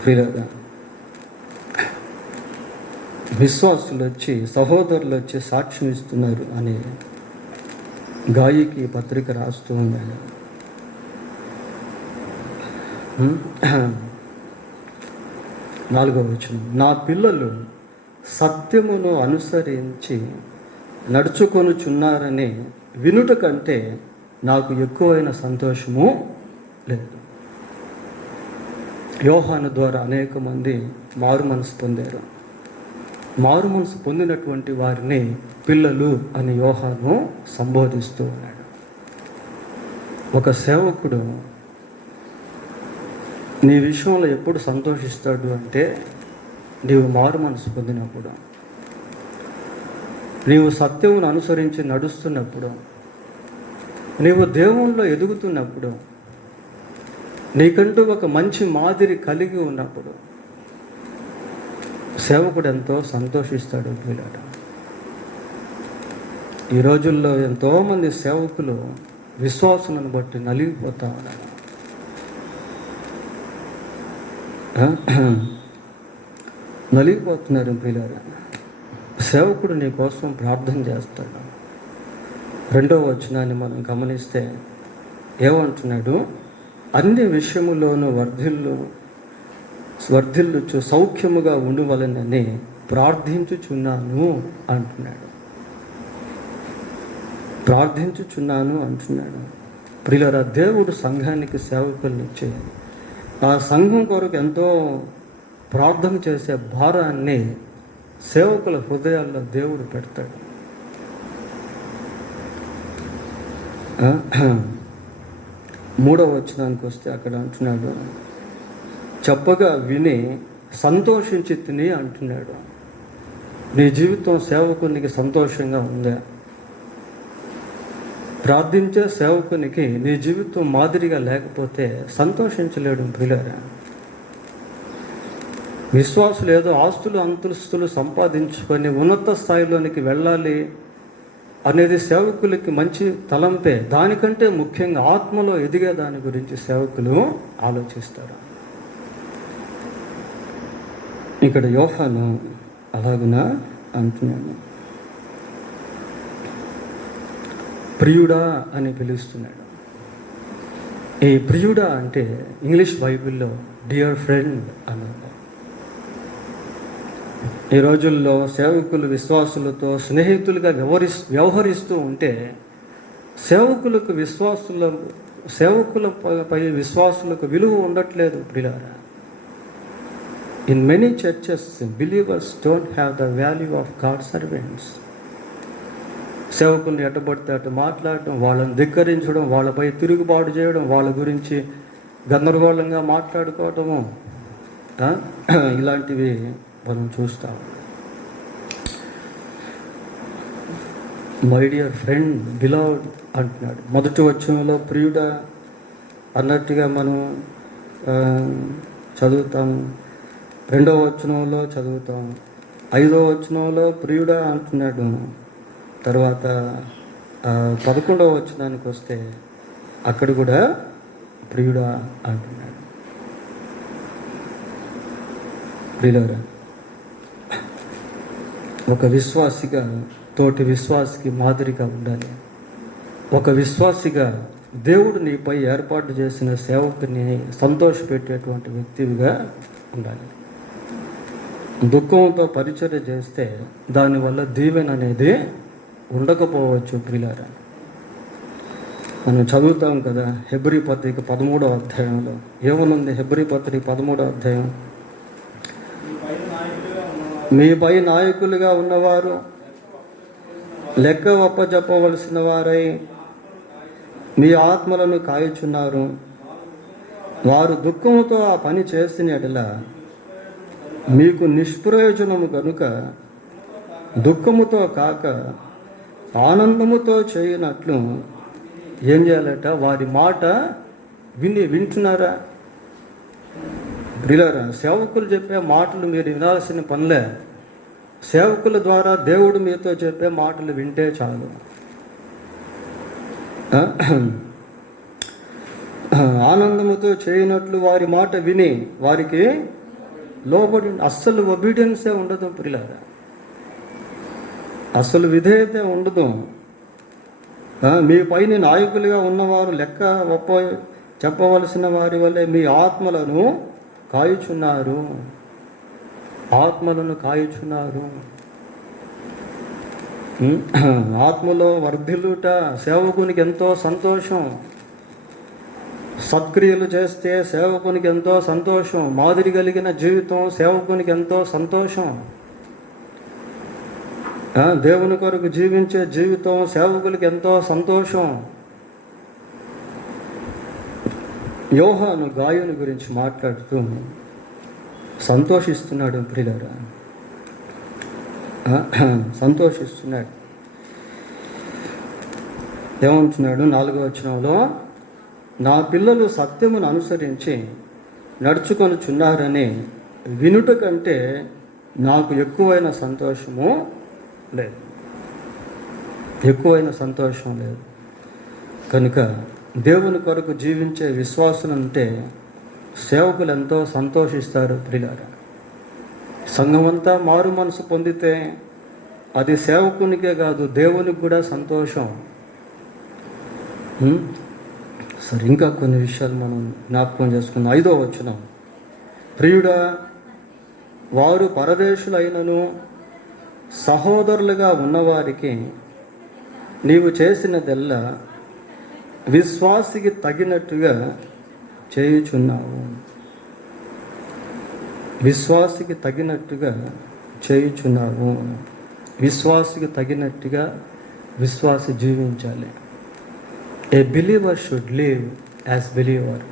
ఫీల్గా విశ్వాసులు వచ్చి సహోదరులు వచ్చి సాక్ష్యం ఇస్తున్నారు అని గాయికి పత్రిక రాస్తూ ఉండాలి. 4వ వచనం, నా పిల్లలు సత్యమును అనుసరించి నడుచుకొనుచున్నారని వినుట కంటే నాకు ఎక్కువైన సంతోషము లేదు. యోహాను ద్వారా అనేక మంది మారు మనసు పొందారు. మారు మనసు పొందినటువంటి వారిని పిల్లలు అని యోహాను సంబోధిస్తూ ఉన్నాడు. ఒక సేవకుడు నీ విషయంలో ఎప్పుడు సంతోషిస్తాడు అంటే, నీవు మారు మనసు పొందినప్పుడు, నీవు సత్యమును అనుసరించి నడుస్తున్నప్పుడు, నీవు దేవునిలో ఎదుగుతున్నప్పుడు, నీకంటూ ఒక మంచి మాదిరి కలిగి ఉన్నప్పుడు సేవకుడు ఎంతో సంతోషిస్తాడు వీళ్ళట. ఈ రోజుల్లో ఎంతోమంది సేవకులు విశ్వాసులను బట్టి నలిగిపోతా ఉన్నారు. నలిగిపోతున్నారు ప్రియులారా. సేవకుడు నీ కోసం ప్రార్థన చేస్తాడు. 2వ వచనాన్ని మనం గమనిస్తే ఏమంటున్నాడు? అన్ని విషయములోనూ వర్ధిల్లుచు సౌఖ్యముగా ఉండవలనని ప్రార్థించుచున్నాను అంటున్నాడు. ప్రార్థించుచున్నాను అంటున్నాడు. ప్రియులారా, దేవుడు సంఘానికి సేవకుల్ని ఇచ్చే ఆ సంఘం కొరకు ఎంతో ప్రార్థన చేసే భారాన్ని సేవకుల హృదయాల్లో దేవుడు పెడతాడు. 3వ వచనానికి వస్తే అక్కడ అంటున్నాడు, చెప్పగా విని సంతోషించి తిని అంటున్నాడు. నీ జీవితం సేవకునికి సంతోషంగా ఉందా? ప్రార్థించే సేవకునికి నీ జీవితం మాదిరిగా లేకపోతే సంతోషించలేడు ప్రియులారా. విశ్వాసులు ఏదో ఆస్తులు అంతస్తులు సంపాదించుకొని ఉన్నత స్థాయిలోనికి వెళ్ళాలి అనేది సేవకులకి మంచి తలంపే. దానికంటే ముఖ్యంగా ఆత్మలో ఎదిగే దాని గురించి సేవకులు ఆలోచిస్తారు. ఇక్కడ యోహాను అలాగున అంటున్నాడు, ప్రియుడా అని పిలుస్తున్నాడు. ఈ ప్రియుడా అంటే ఇంగ్లీష్ బైబిల్లో డియర్ ఫ్రెండ్ అన్నారు. ఈ రోజుల్లో సేవకులు విశ్వాసులతో స్నేహితులుగా వ్యవహరిస్తూ ఉంటే సేవకులపై విశ్వాసులకు విలువ ఉండట్లేదు ప్రియులారా. In many churches believers don't have the value of God servants. సేవకుల్ని ఎట్టబడితే అటు మాట్లాడటం, వాళ్ళని ధిక్కరించడం, వాళ్ళపై తిరుగుబాటు చేయడం, వాళ్ళ గురించి గందరగోళంగా మాట్లాడుకోవటము, ఇలాంటివి మనం చూస్తాం. మై డియర్ ఫ్రెండ్, బిలవ్డ్ అంటున్నాడు. మొదటి వచనంలో ప్రియుడా అన్నట్టుగా మనం చదువుతాము. 2వ వచనంలో చదువుతాం. 5వ వచనంలో ప్రియుడా అంటున్నాడు. తర్వాత 11వ వచనానికి వస్తే అక్కడ కూడా ప్రియుడా అంటున్నాడు. ప్రియులారా, ఒక విశ్వాసిగా తోటి విశ్వాసికి మాదిరిగా ఉండాలి. ఒక విశ్వాసిగా దేవుడు నీపై ఏర్పాటు చేసిన సేవకుని సంతోషపెట్టేటువంటి వ్యక్తిగా ఉండాలి. దుఃఖంతో పరిచర్య చేస్తే దానివల్ల దీవెన అనేది ఉండకపోవచ్చు ప్రియులారా. మనం చదువుతాం కదా, హెబ్రీ పత్రిక 13వ అధ్యాయంలో ఏమనుంది? హెబ్రీ పత్రిక 13వ అధ్యాయం, మీపై నాయకులుగా ఉన్నవారు లెక్క ఒప్పజెప్పవలసిన వారై మీ ఆత్మలను కాయుచున్నారు. వారు దుఃఖముతో ఆ పని చేసిన ఎడల మీకు నిష్ప్రయోజనము కనుక దుఃఖముతో కాక ఆనందముతో చేయనట్లు ఏం చేయాలట? వారి మాట వింటున్నారా? ప్రియులారా, సేవకులు చెప్పే మాటలు మీరు వినాల్సిన పనిలే. సేవకుల ద్వారా దేవుడు మీతో చెప్పే మాటలు వింటే చాలు. ఆనందముతో చేయనట్లు వారి మాట విని వారికి లోబడి, అస్సలు ఒబీడియన్సే ఉండదు ప్రియులారా, అసలు విధేయత ఉండదు. మీ పైన నాయకులుగా ఉన్నవారు లెక్క ఒప్ప చెప్పవలసిన వారి వల్లే మీ ఆత్మలను కాయుచున్నారు. ఆత్మలో వర్ధిల్లుట సేవకునికి ఎంతో సంతోషం. సత్క్రియలు చేస్తే సేవకునికి ఎంతో సంతోషం. మాదిరి కలిగిన జీవితం సేవకునికి ఎంతో సంతోషం. దేవుని కొరకు జీవించే జీవితం సేవకులకి ఎంతో సంతోషం. యోహాను గాయుని గురించి మాట్లాడుతూ సంతోషిస్తున్నాడు ప్రియులారా, సంతోషిస్తున్నాడు. ఏమంటున్నాడు 4వ వచనంలో? నా పిల్లలు సత్యమును అనుసరించి నడుచుకొనుచున్నారని వినుట కంటే నాకు ఎక్కువైన సంతోషం లేదు. కనుక దేవుని కొరకు జీవించే విశ్వాసులంటే సేవకులు ఎంతో సంతోషిస్తారు ప్రియులారా. సంఘమంతా మారు మనసు పొందితే అది సేవకునికే కాదు, దేవునికి కూడా సంతోషం. సరే, ఇంకా కొన్ని విషయాలు మనం జ్ఞాపకం చేసుకుందాం. 5వ వచనం, ప్రియుడా, వారు పరదేశులైనను సహోదరులుగా ఉన్నవారికి నీవు చేసినదెల్లా విశ్వాసికి తగినట్టుగా చేయుచున్నావు. విశ్వాసికి తగినట్టుగా చేయుచున్నావు. విశ్వాసికి తగినట్టుగా విశ్వాసి జీవించాలి. A believer should live as believer.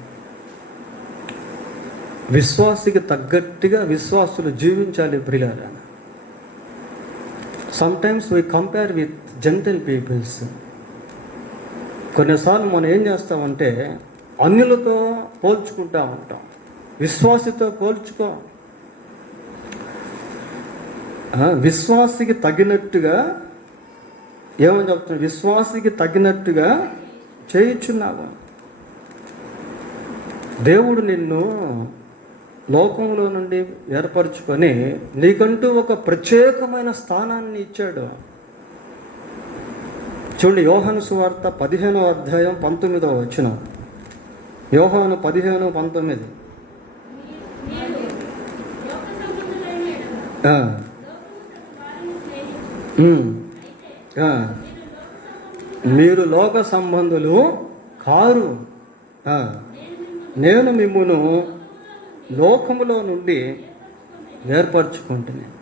విశ్వాసికి తగ్గట్టుగా విశ్వాసులు జీవించాలి ప్రియులారా. Sometimes we compare with gentle peoples. కొన్నిసార్లు మనం ఏం చేస్తామంటే అన్యులతో పోల్చుకుంటూ ఉంటాం. విశ్వాసితో పోల్చుకో. విశ్వాసికి తగినట్టుగా ఏమని చెప్తున్నా? విశ్వాసికి తగినట్టుగా చేయుచున్నావు. దేవుడు నిన్ను లోకంలో నుండి ఏర్పరచుకొని నీకంటూ ఒక ప్రత్యేకమైన స్థానాన్ని ఇచ్చాడు. చూడండి, యోహాను సువార్త 15వ అధ్యాయం 19వ వచనం. యోహాను 15:19. మీరు లోక సంబంధులు కారు, నేను మిమ్మును లోకములో నుండి ఏర్పరచుకుంటున్నాను.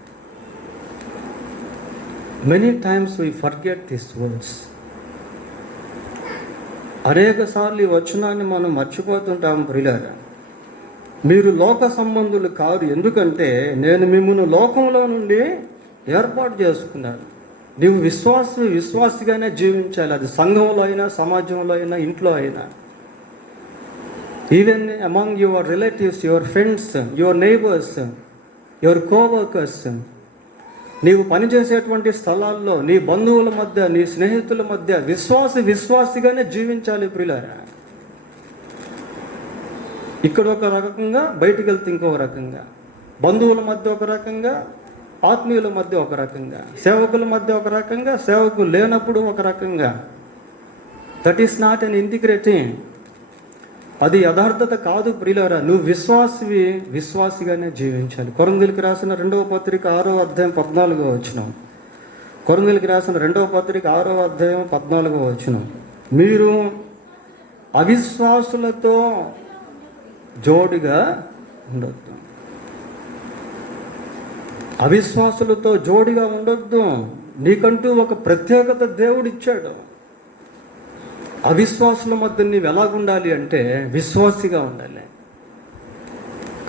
Many times we forget this words. అనేక సార్లు ఈ వచనాన్ని మనం మర్చిపోతుంటాము ప్రియులారా. మీరు లోక సంబంధులు కాదు, ఎందుకంటే నేను మిమ్మును లోకంలో నుండి ఏర్పాటు చేసుకున్నాను. నీవు విశ్వాసిగానే జీవించాలి. అది సంఘంలో అయినా, సమాజంలో అయినా, ఇంట్లో అయినా. Even among your relatives, your friends, your neighbours, your coworkers. నీవు పనిచేసేటువంటి స్థలాల్లో, నీ బంధువుల మధ్య, నీ స్నేహితుల మధ్య విశ్వాసిగానే జీవించాలి ప్రియులారా. ఇక్కడ ఒక రకంగా, బయటికి వెళ్తే ఇంకొక రకంగా, బంధువుల మధ్య ఒక రకంగా, ఆత్మీయుల మధ్య ఒక రకంగా, సేవకుల మధ్య ఒక రకంగా, సేవకులు లేనప్పుడు ఒక రకంగా. That is not an integrating. అది యథార్థత కాదు ప్రియులారా. నువ్వు విశ్వాసిగానే జీవించాలి. కొరింథీయులకు రాసిన 2వ పత్రిక 6వ అధ్యాయం 14వ వచనం. కొరింథీయులకు రాసిన 2వ పత్రిక 6వ అధ్యాయం 14వ వచనం. మీరు అవిశ్వాసులతో జోడిగా ఉండొద్దు. అవిశ్వాసులతో జోడిగా ఉండొద్దు. నీకంటూ ఒక ప్రత్యేకత దేవుడు ఇచ్చాడు. అవిశ్వాసుల మధ్య నీవు ఎలాగుండాలి అంటే విశ్వాసిగా ఉండాలి.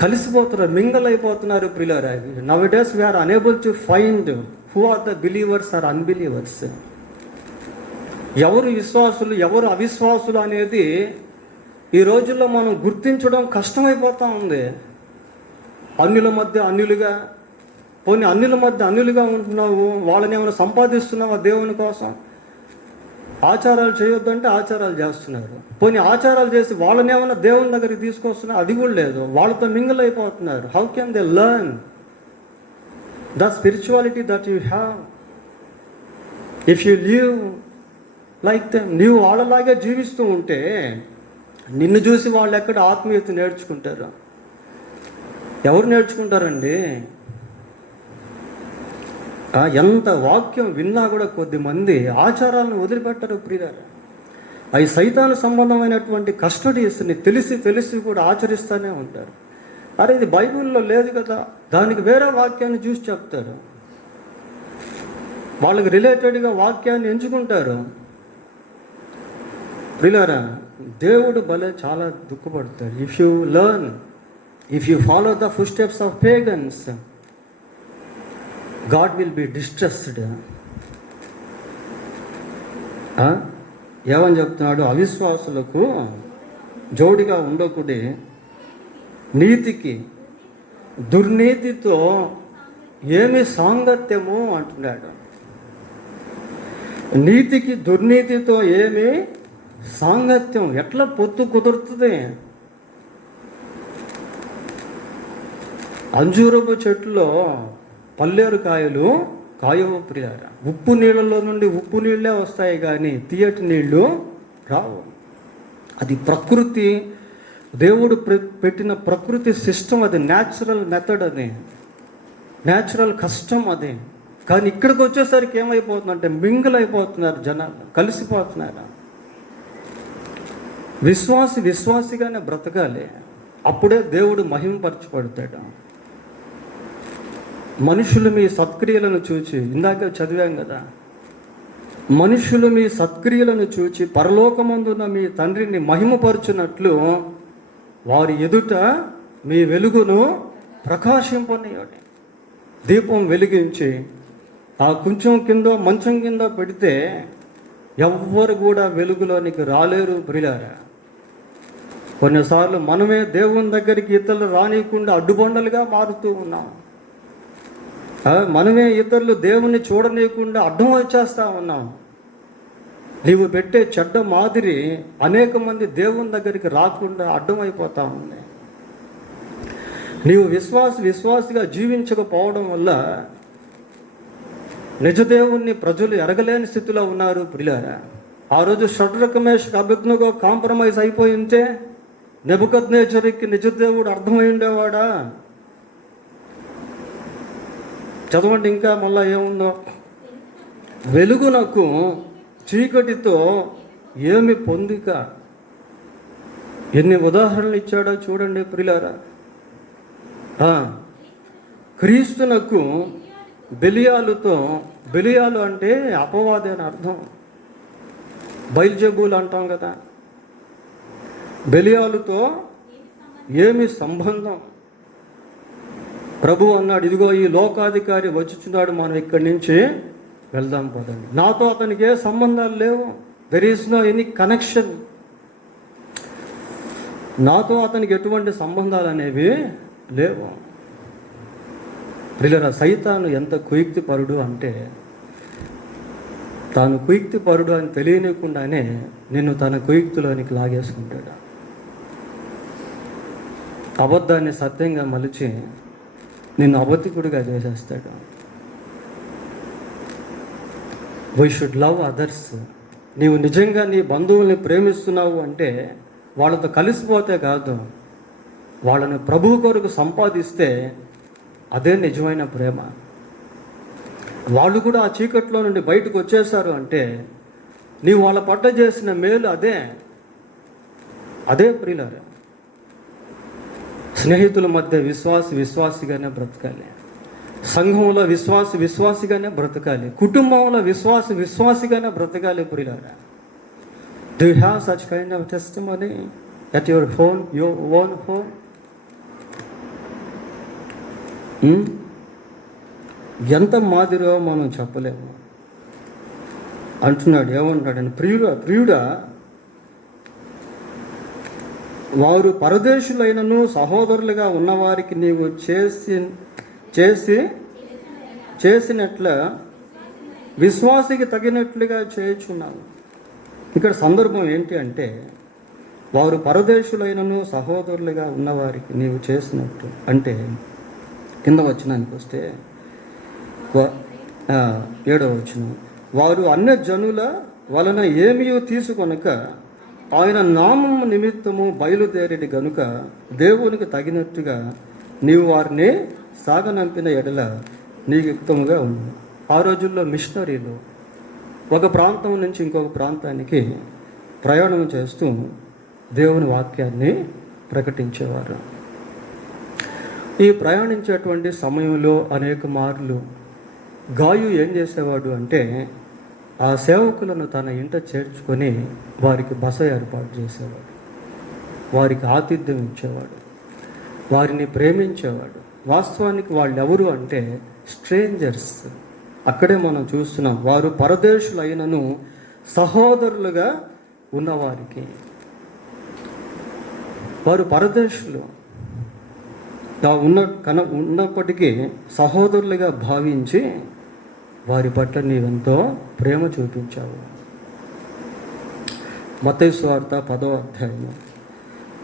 కలిసిపోతున్నారు, మింగల్ అయిపోతున్నారు ప్రియులారా. Now days we are unable to find who are the believers or unbelievers. ఎవరు విశ్వాసులు, ఎవరు అవిశ్వాసులు అనేది ఈ రోజుల్లో మనం గుర్తించడం కష్టమైపోతూ ఉంది. అన్యుల మధ్య అన్యులుగా, పోనీ అన్యుల మధ్య అన్యులుగా ఉంటున్నావు, వాళ్ళని ఏమైనా సంపాదిస్తున్నావా దేవుని కోసం? ఆచారాలు చేయొద్దంటే ఆచారాలు చేస్తున్నారు. పోనీ ఆచారాలు చేసి వాళ్ళని ఏమైనా దేవుని దగ్గరికి తీసుకొస్తున్నా, అది కూడా లేదు. వాళ్ళతో మింగిల్ అయిపోతున్నారు. How can they learn the spirituality that you have if you live like them? నీవు వాళ్ళలాగే జీవిస్తూ ఉంటే నిన్ను చూసి వాళ్ళు ఎక్కడ ఆత్మీయత నేర్చుకుంటారు? ఎవరు నేర్చుకుంటారండి? ఎంత వాక్యం విన్నా కూడా కొద్దిమంది ఆచారాలను వదిలిపెట్టరు ప్రియులారా. అవి సైతాను సంబంధమైనటువంటి కస్టడీస్ని తెలిసి కూడా ఆచరిస్తూనే ఉంటారు. అరే, ఇది బైబిల్లో లేదు కదా, దానికి వేరే వాక్యాన్ని చూసి చెప్తారు. వాళ్ళకి రిలేటెడ్గా వాక్యాన్ని ఎంచుకుంటారు. ప్రియులారా, దేవుడు చాలా దుఃఖపడతాడు. If you follow the footsteps of pagans, God will be distressed. ఏమని చెప్తున్నాడు? అవిశ్వాసులకు జోడిగా ఉండకుడి, నీతికి దుర్నీతితో ఏమి సాంగత్యము అంటున్నాడు. నీతికి దుర్నీతితో ఏమి సాంగత్యం? ఎట్లా పొత్తు కుదురుతుంది? అంజూరపు చెట్టులో పల్లేరు కాయలు కాయవు ప్రియారా. ఉప్పు నీళ్ళలో నుండి ఉప్పు నీళ్ళే వస్తాయి కానీ తీయటి నీళ్ళు రావు. అది ప్రకృతి, దేవుడు పెట్టిన ప్రకృతి సిస్టమ్, అది న్యాచురల్ మెథడ్, అది న్యాచురల్ కష్టం అది. కానీ ఇక్కడికి వచ్చేసరికి ఏమైపోతుందంటే మింగిల్ అయిపోతున్నారు జనాలు, కలిసిపోతున్నారు. విశ్వాసిగానే బ్రతకాలి, అప్పుడే దేవుడు మహిమపరచబడతాడు. మనుషులు మీ సత్క్రియలను చూచి, ఇందాక చదివాం కదా, మనుషులు మీ సత్క్రియలను చూచి పరలోకమందున్న మీ తండ్రిని మహిమపరచునట్లు వారి ఎదుట మీ వెలుగును ప్రకాశింపనీయండి. దీపం వెలిగించి ఆ కొంచెం కింద మంచం కింద పెడితే ఎవ్వరు కూడా వెలుగులోనికి రాలేరు ప్రియులారా. కొన్నిసార్లు మనమే దేవుని దగ్గరికి ఇతరులు రానియకుండా అడ్డుబండలుగా మారుతూ ఉన్నాం. మనమే ఇతరులు దేవుణ్ణి చూడనీయకుండా అడ్డం వచ్చేస్తూ ఉన్నాం. నీవు పెట్టే చెడ్డ మాదిరి అనేక మంది దేవుని దగ్గరికి రాకుండా అడ్డం అయిపోతూ ఉంది. నీవు విశ్వాసిగా జీవించకపోవడం వల్ల నిజదేవుణ్ణి ప్రజలు ఎరగలేని స్థితిలో ఉన్నారు ప్రియులారా. ఆ రోజు షడ్రక్ మేషక్ అబేద్నెగో కాంప్రమైజ్ అయిపోయి ఉంటే నెబుకద్నెజరుకి నిజదేవుడు అర్థమై ఉండేవాడా? చదవండి ఇంకా మళ్ళా ఏముందో. వెలుగునకు చీకటితో ఏమి పొందిక. ఎన్ని ఉదాహరణలు ఇచ్చాడో చూడండి ప్రియులారా. క్రీస్తునకు బెలియాలుతో, బెలియాలు అంటే అపవాది అని అర్థం, బయల్జెబూల్ అంటాం కదా. బెలియాలుతో ఏమి సంబంధం? ప్రభు అన్నాడు, ఇదిగో ఈ లోకాధికారి వచ్చుచున్నాడు, మనం ఇక్కడి నుంచి వెళ్దాం పదండి. నాతో అతనికి ఏ సంబంధాలు లేవు. There is no any connection. నాతో అతనికి ఎటువంటి సంబంధాలు అనేవి లేవు. ప్రియులారా, సైతాను ఎంత కుయుక్తిపరుడు అంటే, తాను కుయుక్తిపరుడు అని తెలియనికుండానే నిన్ను తన కుయుక్తిలోనికి లాగేసుకుంటాడు. అబద్ధాన్ని సత్యంగా మలిచి నిన్ను అబద్ధికుడిగా చేసేస్తాడు. We should love others. నీవు నిజంగా నీ బంధువుల్ని ప్రేమిస్తున్నావు అంటే వాళ్ళతో కలిసిపోతే కాదు, వాళ్ళని ప్రభువు కొరకు సంపాదిస్తే అదే నిజమైన ప్రేమ. వాళ్ళు కూడా ఆ చీకట్లో నుండి బయటకు వచ్చేసారు అంటే నీవు వాళ్ళ పట్ల చేసిన మేలు అదే ప్రియులారా. స్నేహితుల మధ్య విశ్వాసిగానే బ్రతకాలి. సంఘంలో విశ్వాసిగానే బ్రతకాలి. కుటుంబంలో విశ్వాసిగానే బ్రతకాలి ప్రియులారా. Do you have such kind of testimony at your own home? ఎంత మాదిరో మనం చెప్పలేము. అంటున్నాడు, ఏమంటాడని, ప్రియుడా వారు పరదేశులైనను సహోదరులుగా ఉన్నవారికి నీవు చేసినట్ల విశ్వాసికి తగినట్లుగా చేయుచున్నాను. ఇక్కడ సందర్భం ఏంటి అంటే, వారు పరదేశులైనను సహోదరులుగా ఉన్నవారికి నీవు చేసినట్టు అంటే, కింద వచనానికి వస్తే 7వ వచనం, వారు అన్యజనుల వలన ఏమీ తీసుకొనక ఆయన నామము నిమిత్తము బయలుదేరేది గనుక దేవునికి తగినట్టుగా నీవు వారిని సాగనంపిన ఎడల నీకు యుక్తముగా ఉంది. ఆ రోజుల్లో మిషనరీలు ఒక ప్రాంతం నుంచి ఇంకొక ప్రాంతానికి ప్రయాణం చేస్తూ దేవుని వాక్యాన్ని ప్రకటించేవారు. ఈ ప్రయాణించేటువంటి సమయంలో అనేక మార్లు గాయు ఏం చేసేవాడు అంటే, ఆ సేవకులను తన ఇంట చేర్చుకొని వారికి బస ఏర్పాటు చేసేవాడు, వారికి ఆతిథ్యం ఇచ్చేవాడు, వారిని ప్రేమించేవాడు. వాస్తవానికి వాళ్ళు ఎవరు అంటే స్ట్రేంజర్స్. అక్కడే మనం చూస్తున్నాం, వారు పరదేశులైనను సహోదరులుగా ఉన్నవారికి. వారు పరదేశులు ఉన్నప్పటికీ సహోదరులుగా భావించి వారి పట్ల నీవెంతో ప్రేమ చూపించావు. మత్తయి సువార్త 10వ అధ్యాయము,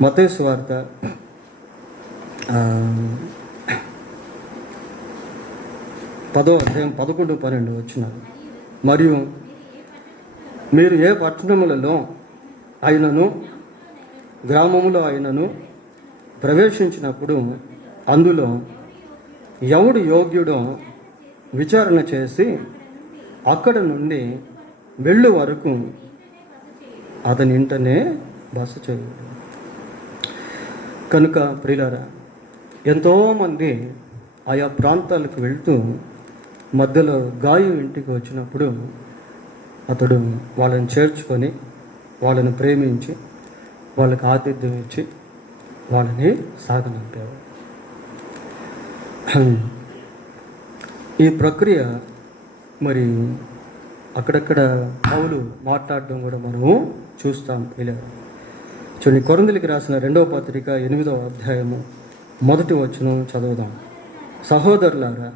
మత్తయి సువార్త అధ్యాయం 11-12 వచ్చినారు. మరియు మీరు ఏ పట్టణములలో అయినను గ్రామములో అయినను ప్రవేశించినప్పుడు అందులో ఎవడు యోగ్యుడో విచారణ చేసి అక్కడ నుండి వెళ్ళు వరకు అతని ఇంటనే బస చేయడు. కనుక ప్రియులారా, ఎంతోమంది ఆయా ప్రాంతాలకు వెళ్తూ మధ్యలో గాయు ఇంటికి వచ్చినప్పుడు అతడు వాళ్ళని చేర్చుకొని వాళ్ళని ప్రేమించి వాళ్ళకి ఆతిథ్యం ఇచ్చి వాళ్ళని సాగనంపేవాడు. ఈ ప్రక్రియ మరి అక్కడక్కడ పౌలు మాట్లాడడం కూడా మనము చూస్తాం. ఇలా చూడండి, కొరింథీయులకు రాసిన 2వ పత్రిక 8వ అధ్యాయము 1వ వచనం చదువుదాం. సహోదరులారా,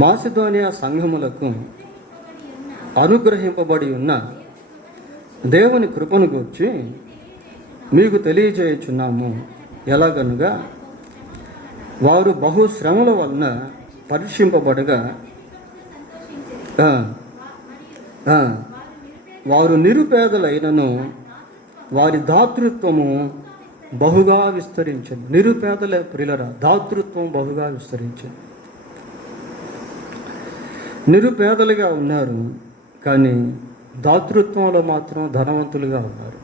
మాసిదోనియా సంఘములకు అనుగ్రహింపబడి ఉన్న దేవుని కృపను గూర్చి మీకు తెలియజేయుచున్నాము. ఎలాగనగా వారు బహుశ్రమల వలన పరీక్షింపబడగా వారు నిరుపేదలైనను వారి దాతృత్వము బహుగా విస్తరించింది. నిరుపేదల ప్రియులరా, దాతృత్వం బహుగా విస్తరించింది. నిరుపేదలుగా ఉన్నారు కానీ దాతృత్వంలో మాత్రం ధనవంతులుగా ఉన్నారు.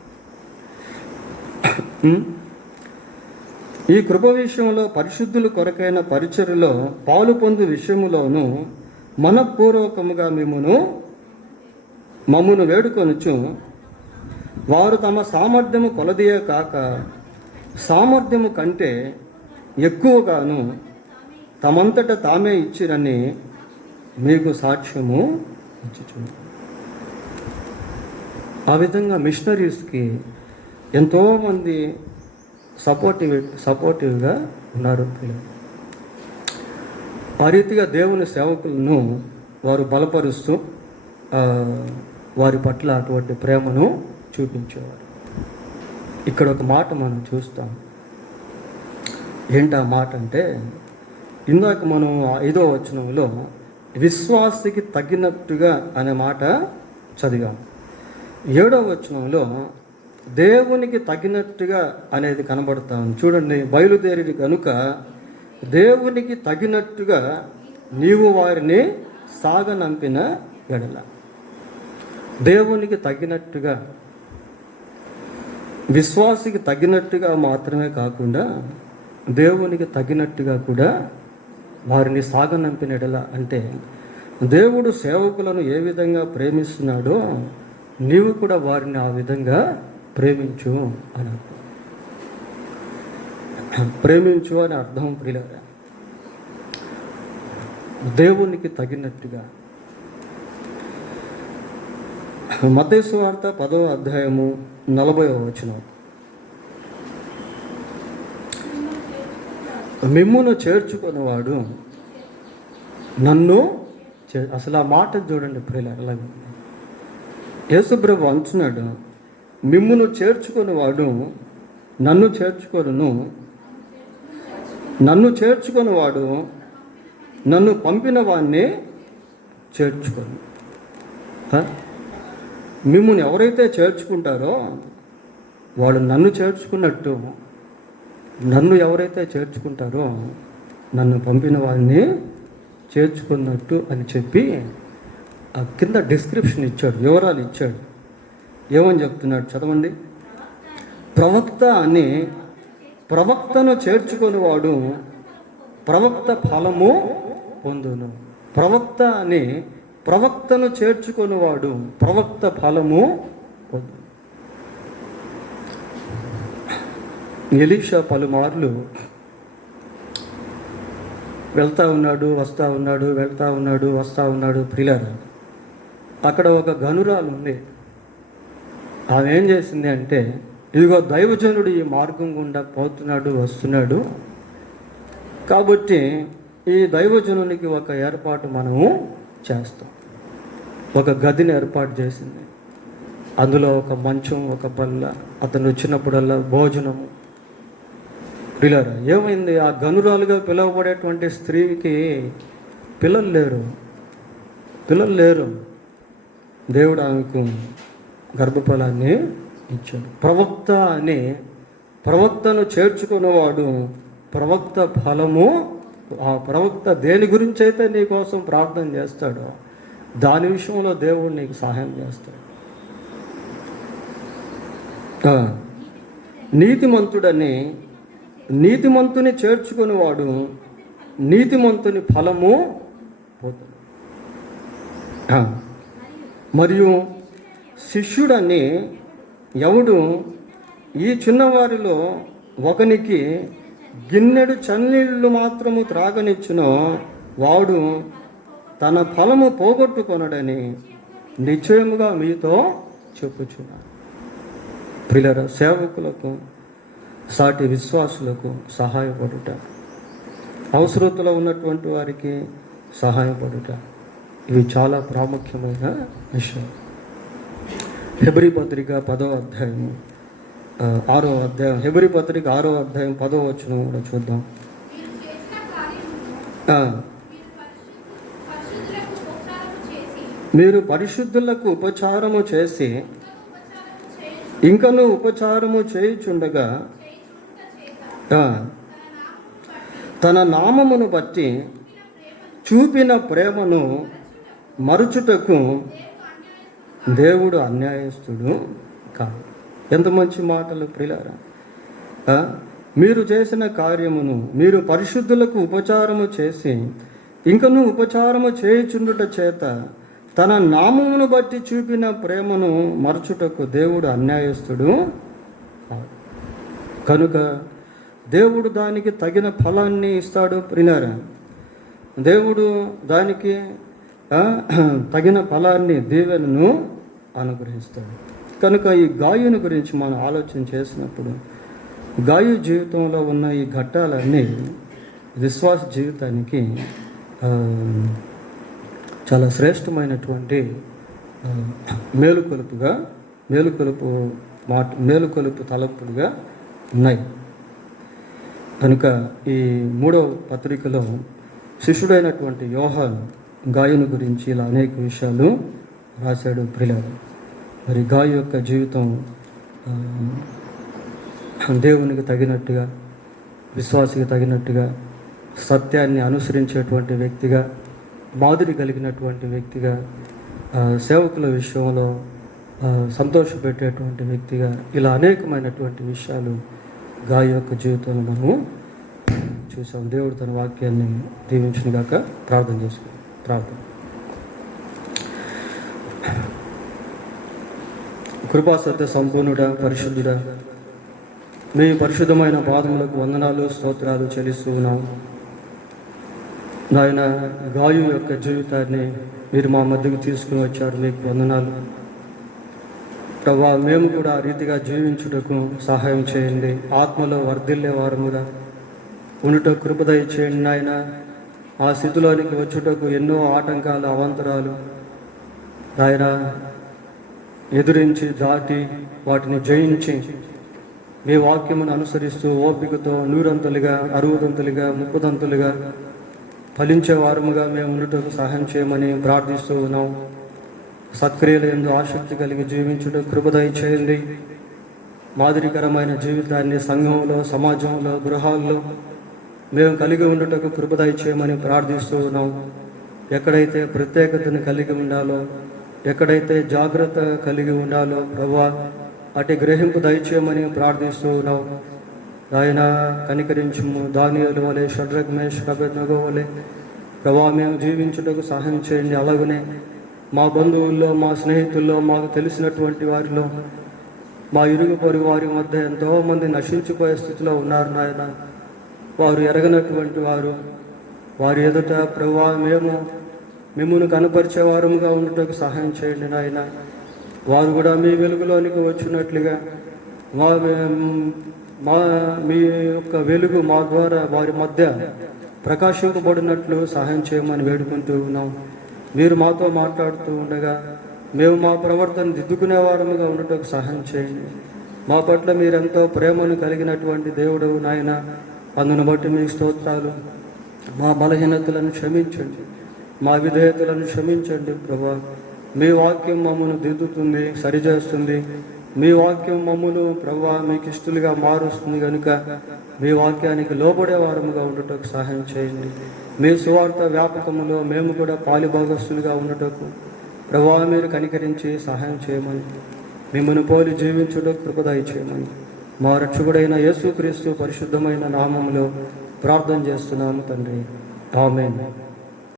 ఈ కృప విషయంలో పరిశుద్ధుల కొరకైన పరిచర్యలో పాలు పొందు విషయములోను మనపూర్వకముగా మమ్మును వేడుకొనుచు వారు తమ సామర్థ్యము కొలదియే కాక సామర్థ్యము కంటే ఎక్కువగాను తమంతట తామే ఇచ్చిరని మీకు సాక్ష్యము ఇచ్చుచున్నారు. ఆ విధంగా మిషనరీస్కి ఎంతోమంది సపోర్టివ్గా ఉన్నారు. ఆ రీతిగా దేవుని సేవకులను వారు బలపరుస్తూ వారి పట్ల అటువంటి ప్రేమను చూపించేవారు. ఇక్కడ ఒక మాట మనం చూస్తాం. ఏంటి ఆ మాట అంటే, ఇందాక మనం 5వ వచనంలో విశ్వాసికి తగినట్టుగా అనే మాట చదివాం. 7వ వచనంలో దేవునికి తగినట్టుగా అనేది కనబడతాం. చూడండి, బయలుదేరి కనుక దేవునికి తగినట్టుగా నీవు వారిని సాగనంపిన ఎడల. దేవునికి తగినట్టుగా, విశ్వాసికి తగినట్టుగా మాత్రమే కాకుండా దేవునికి తగినట్టుగా కూడా వారిని సాగనంపిన ఎడల అంటే దేవుడు సేవకులను ఏ విధంగా ప్రేమిస్తున్నాడో నీవు కూడా వారిని ఆ విధంగా ప్రేమించు అని అర్థం. ప్రేమించు అని అర్థం ప్రియులారా. దేవునికి తగినట్టుగా. మత్తయి సువార్త 10వ అధ్యాయము 40వ వచనం. మిమ్మును చేర్చుకున్నవాడు నన్ను అసలు ఆ మాట చూడండి ప్రియులారా. అలాగే యేసుప్రభు అంటున్నాడు, మిమ్మును చేర్చుకున్నవాడు నన్ను చేర్చుకొనును, నన్ను చేర్చుకున్నవాడు నన్ను పంపిన వాడిని చేర్చుకొను. మిమ్మల్ని ఎవరైతే చేర్చుకుంటారో వాళ్ళు నన్ను చేర్చుకున్నట్టు, నన్ను ఎవరైతే చేర్చుకుంటారో నన్ను పంపిన వాడిని చేర్చుకున్నట్టు అని చెప్పి ఆ కింద డిస్క్రిప్షన్ ఇచ్చాడు, వివరాలు ఇచ్చాడు. ఏమని చెప్తున్నాడు చదవండి. ప్రవక్త అని ప్రవక్తను చేర్చుకునేవాడు ప్రవక్త ఫలము పొందును. ప్రవక్త అని ప్రవక్తను చేర్చుకునేవాడు ప్రవక్త ఫలము పొందును. ఎలీషా పలుమార్లు వెళ్తూ ఉన్నాడు, వస్తూ ఉన్నాడు, వెళ్తూ ఉన్నాడు, వస్తూ ఉన్నాడు. ప్రియులారా, అక్కడ ఒక గనురాలు ఉంది. ఆమె ఏం చేసింది అంటే, ఇదిగో దైవజనుడు ఈ మార్గం గుండా పోతున్నాడు, వస్తున్నాడు కాబట్టి ఈ దైవజనునికి ఒక ఏర్పాటు మనము చేస్తాం. ఒక గదిని ఏర్పాటు చేసింది. అందులో ఒక మంచం, ఒక బల్ల, అతను వచ్చినప్పుడల్లా భోజనము. ప్రియులారా, ఏమైంది? ఆ గనురాలుగా పిలువబడేటువంటి స్త్రీకి పిల్లలు లేరు. దేవుడు ఆమెకు గర్భఫలాన్ని ఇచ్చాడు. ప్రవక్తను చేర్చుకున్నవాడు ప్రవక్త ఫలము, ఆ ప్రవక్త దేని గురించి అయితే నీ కోసం ప్రార్థన చేస్తాడో దాని విషయంలో దేవుడు నీకు సహాయం చేస్తాడు. నీతిమంతుని చేర్చుకునేవాడు నీతిమంతుని ఫలము పోతాడు. మరియు శిష్యుడని ఎవడు ఈ చిన్నవారిలో ఒకనికి గిన్నెడు చన్నీళ్ళు మాత్రము త్రాగనిచ్చునో వాడు తన ఫలము పోగొట్టుకొనడని నిశ్చయముగా మీతో చెప్పుచున్నాను. ప్రియులారా, సేవకులకు, సాటి విశ్వాసులకు సహాయపడుట, అవసరతలో ఉన్నటువంటి వారికి సహాయపడుట, ఇవి చాలా ప్రాముఖ్యమైన విషయం. హెబ్రీ పత్రిక 10వ అధ్యాయము 6వ అధ్యాయం, హెబ్రీ పత్రిక 6వ అధ్యాయం 10వ వచనం కూడా చూద్దాం. మీరు పరిశుద్ధులకు ఉపచారము చేసి ఇంకను ఉపచారము చేయుచుండగా తన నామమును బట్టి చూపిన ప్రేమను మరుచుటకు దేవుడు అన్యాయస్తుడు కాదు. ఎంత మంచి మాటలు ప్రియులారా! మీరు చేసిన కార్యమును మీరు పరిశుద్ధులకు ఉపచారము చేసి ఇంకను ఉపచారము చేయుచుండుట చేత తన నామమును బట్టి చూపిన ప్రేమను మరచుటకు దేవుడు అన్యాయస్తుడు కాదు. కనుక దేవుడు దానికి తగిన ఫలాన్ని ఇస్తాడు. ప్రియులారా, దేవుడు దానికి తగిన ఫలాన్ని, దీవెనను అనుగ్రహిస్తాడు. కనుక ఈ గాయుని గురించి మనం ఆలోచన చేసినప్పుడు గాయు జీవితంలో ఉన్న ఈ ఘట్టాలన్నీ విశ్వాస జీవితానికి చాలా శ్రేష్టమైనటువంటి మేలుకొలుపు తలపుడుగా ఉన్నాయి. కనుక ఈ 3వ పత్రికలో శిష్యుడైనటువంటి యోహాను గాయుని గురించి ఇలా అనేక విషయాలు రాశాడు. ప్రియులారా, మరి గాయు యొక్క జీవితం దేవునికి తగినట్టుగా, విశ్వాసికి తగినట్టుగా, సత్యాన్ని అనుసరించేటువంటి వ్యక్తిగా, మాదిరి కలిగినటువంటి వ్యక్తిగా, సేవకుల విషయంలో సంతోషపెట్టేటువంటి వ్యక్తిగా, ఇలా అనేకమైనటువంటి విషయాలు గాయు యొక్క జీవితంలో మనము చూసాం. దేవుడు తన వాక్యాన్ని దీవించిన గాక. ప్రార్థన చేసుకుందాం. ప్రార్థన. కృపా సత్య సంపూర్ణుడా, పరిశుద్ధుడా, మీ పరిశుద్ధమైన పాదములకు వందనాలు, స్తోత్రాలు చెల్లిస్తూ ఉన్నాం. నాయన, గాయు యొక్క జీవితాన్ని మీరు మా మధ్యకు తీసుకుని వచ్చారు, మీకు వందనాలు ప్రభా. మేము కూడా ఆ రీతిగా జీవించుటకు సహాయం చేయండి. ఆత్మలో వర్ధిల్లే వారముగా ఉండుట కృప దయచేయండి నాయన. ఆ స్థితిలోనికి వచ్చుటకు ఎన్నో ఆటంకాలు, అవాంతరాలు నాయన ఎదురించి, దాటి, వాటిని జయించి మీ వాక్యమును అనుసరిస్తూ ఓపికతో 100 60 30 ఫలించే వారముగా మేము ఉండుటకు సహాయం చేయమని ప్రార్థిస్తూ ఉన్నాం. సత్క్రియలు ఎందు ఆసక్తి కలిగి జీవించుట కృప దయచేయండి. మాదిరికరమైన జీవితాన్ని సంఘంలో, సమాజంలో, గృహాల్లో మేము కలిగి ఉండుటకు కృప దయచేయమని ప్రార్థిస్తూ ఉన్నాం. ఎక్కడైతే ప్రత్యేకతను కలిగి ఉండాలో, ఎక్కడైతే జాగ్రత్త కలిగి ఉండాలో ప్రభువా, అటు గ్రహింపు దయచేయమని ప్రార్థిస్తూ ఉన్నాం. ఆయన కనికరించుము. దానియేలు వలె, షడ్రక్ మేషక్ అబేద్నెగో వలె ప్రభువా మేము జీవించుటకు సహాయం చేయండి. అలాగనే మా బంధువుల్లో, మా స్నేహితుల్లో, మాకు తెలిసినటువంటి వారిలో, మా ఇరుగు పొరుగు వారి మధ్య ఎంతోమంది నశించిపోయే స్థితిలో ఉన్నారు నాయన. వారు ఎరగనటువంటి వారి ఎదుట ప్రభువా మేము మిమ్మును కనపరిచేవారముగా ఉండటకు సహాయం చేయండి నాయన. వారు కూడా మీ వెలుగులోనికి వచ్చినట్లుగా మీ యొక్క వెలుగు మా ద్వారా వారి మధ్య ప్రకాశింపబడినట్లు సహాయం చేయమని వేడుకుంటూ ఉన్నాం. మీరు మాతో మాట్లాడుతూ ఉండగా మేము మా ప్రవర్తన దిద్దుకునే వారముగా ఉండటకు సహాయం చేయండి. మా పట్ల మీరెంతో ప్రేమను కలిగినటువంటి దేవుడు నాయన. అందును బట్టి మీ స్తోత్రాలు. మా బలహీనతలను క్షమించండి. మా విధేయతలను క్షమించండి ప్రభా. మీ వాక్యం మమ్మను దిద్దుతుంది, సరిచేస్తుంది. మీ వాక్యం మమ్మను ప్రభా మీకు ఇష్టలుగా మారుస్తుంది కనుక మీ వాక్యానికి లోబడే వారముగా ఉండటకు సహాయం చేయండి. మీ సువార్త వ్యాపకములో మేము కూడా పాలుభాగస్తులుగా ఉండటకు ప్రభా మీరు కనికరించి సహాయం చేయమని, మిమ్మల్ని పోలి జీవించుటకు కృపదయ చేయమని మా రక్షకుడైన యేసుక్రీస్తు పరిశుద్ధమైన నామములో ప్రార్థన చేస్తున్నాము తండ్రి. ఆమేన్.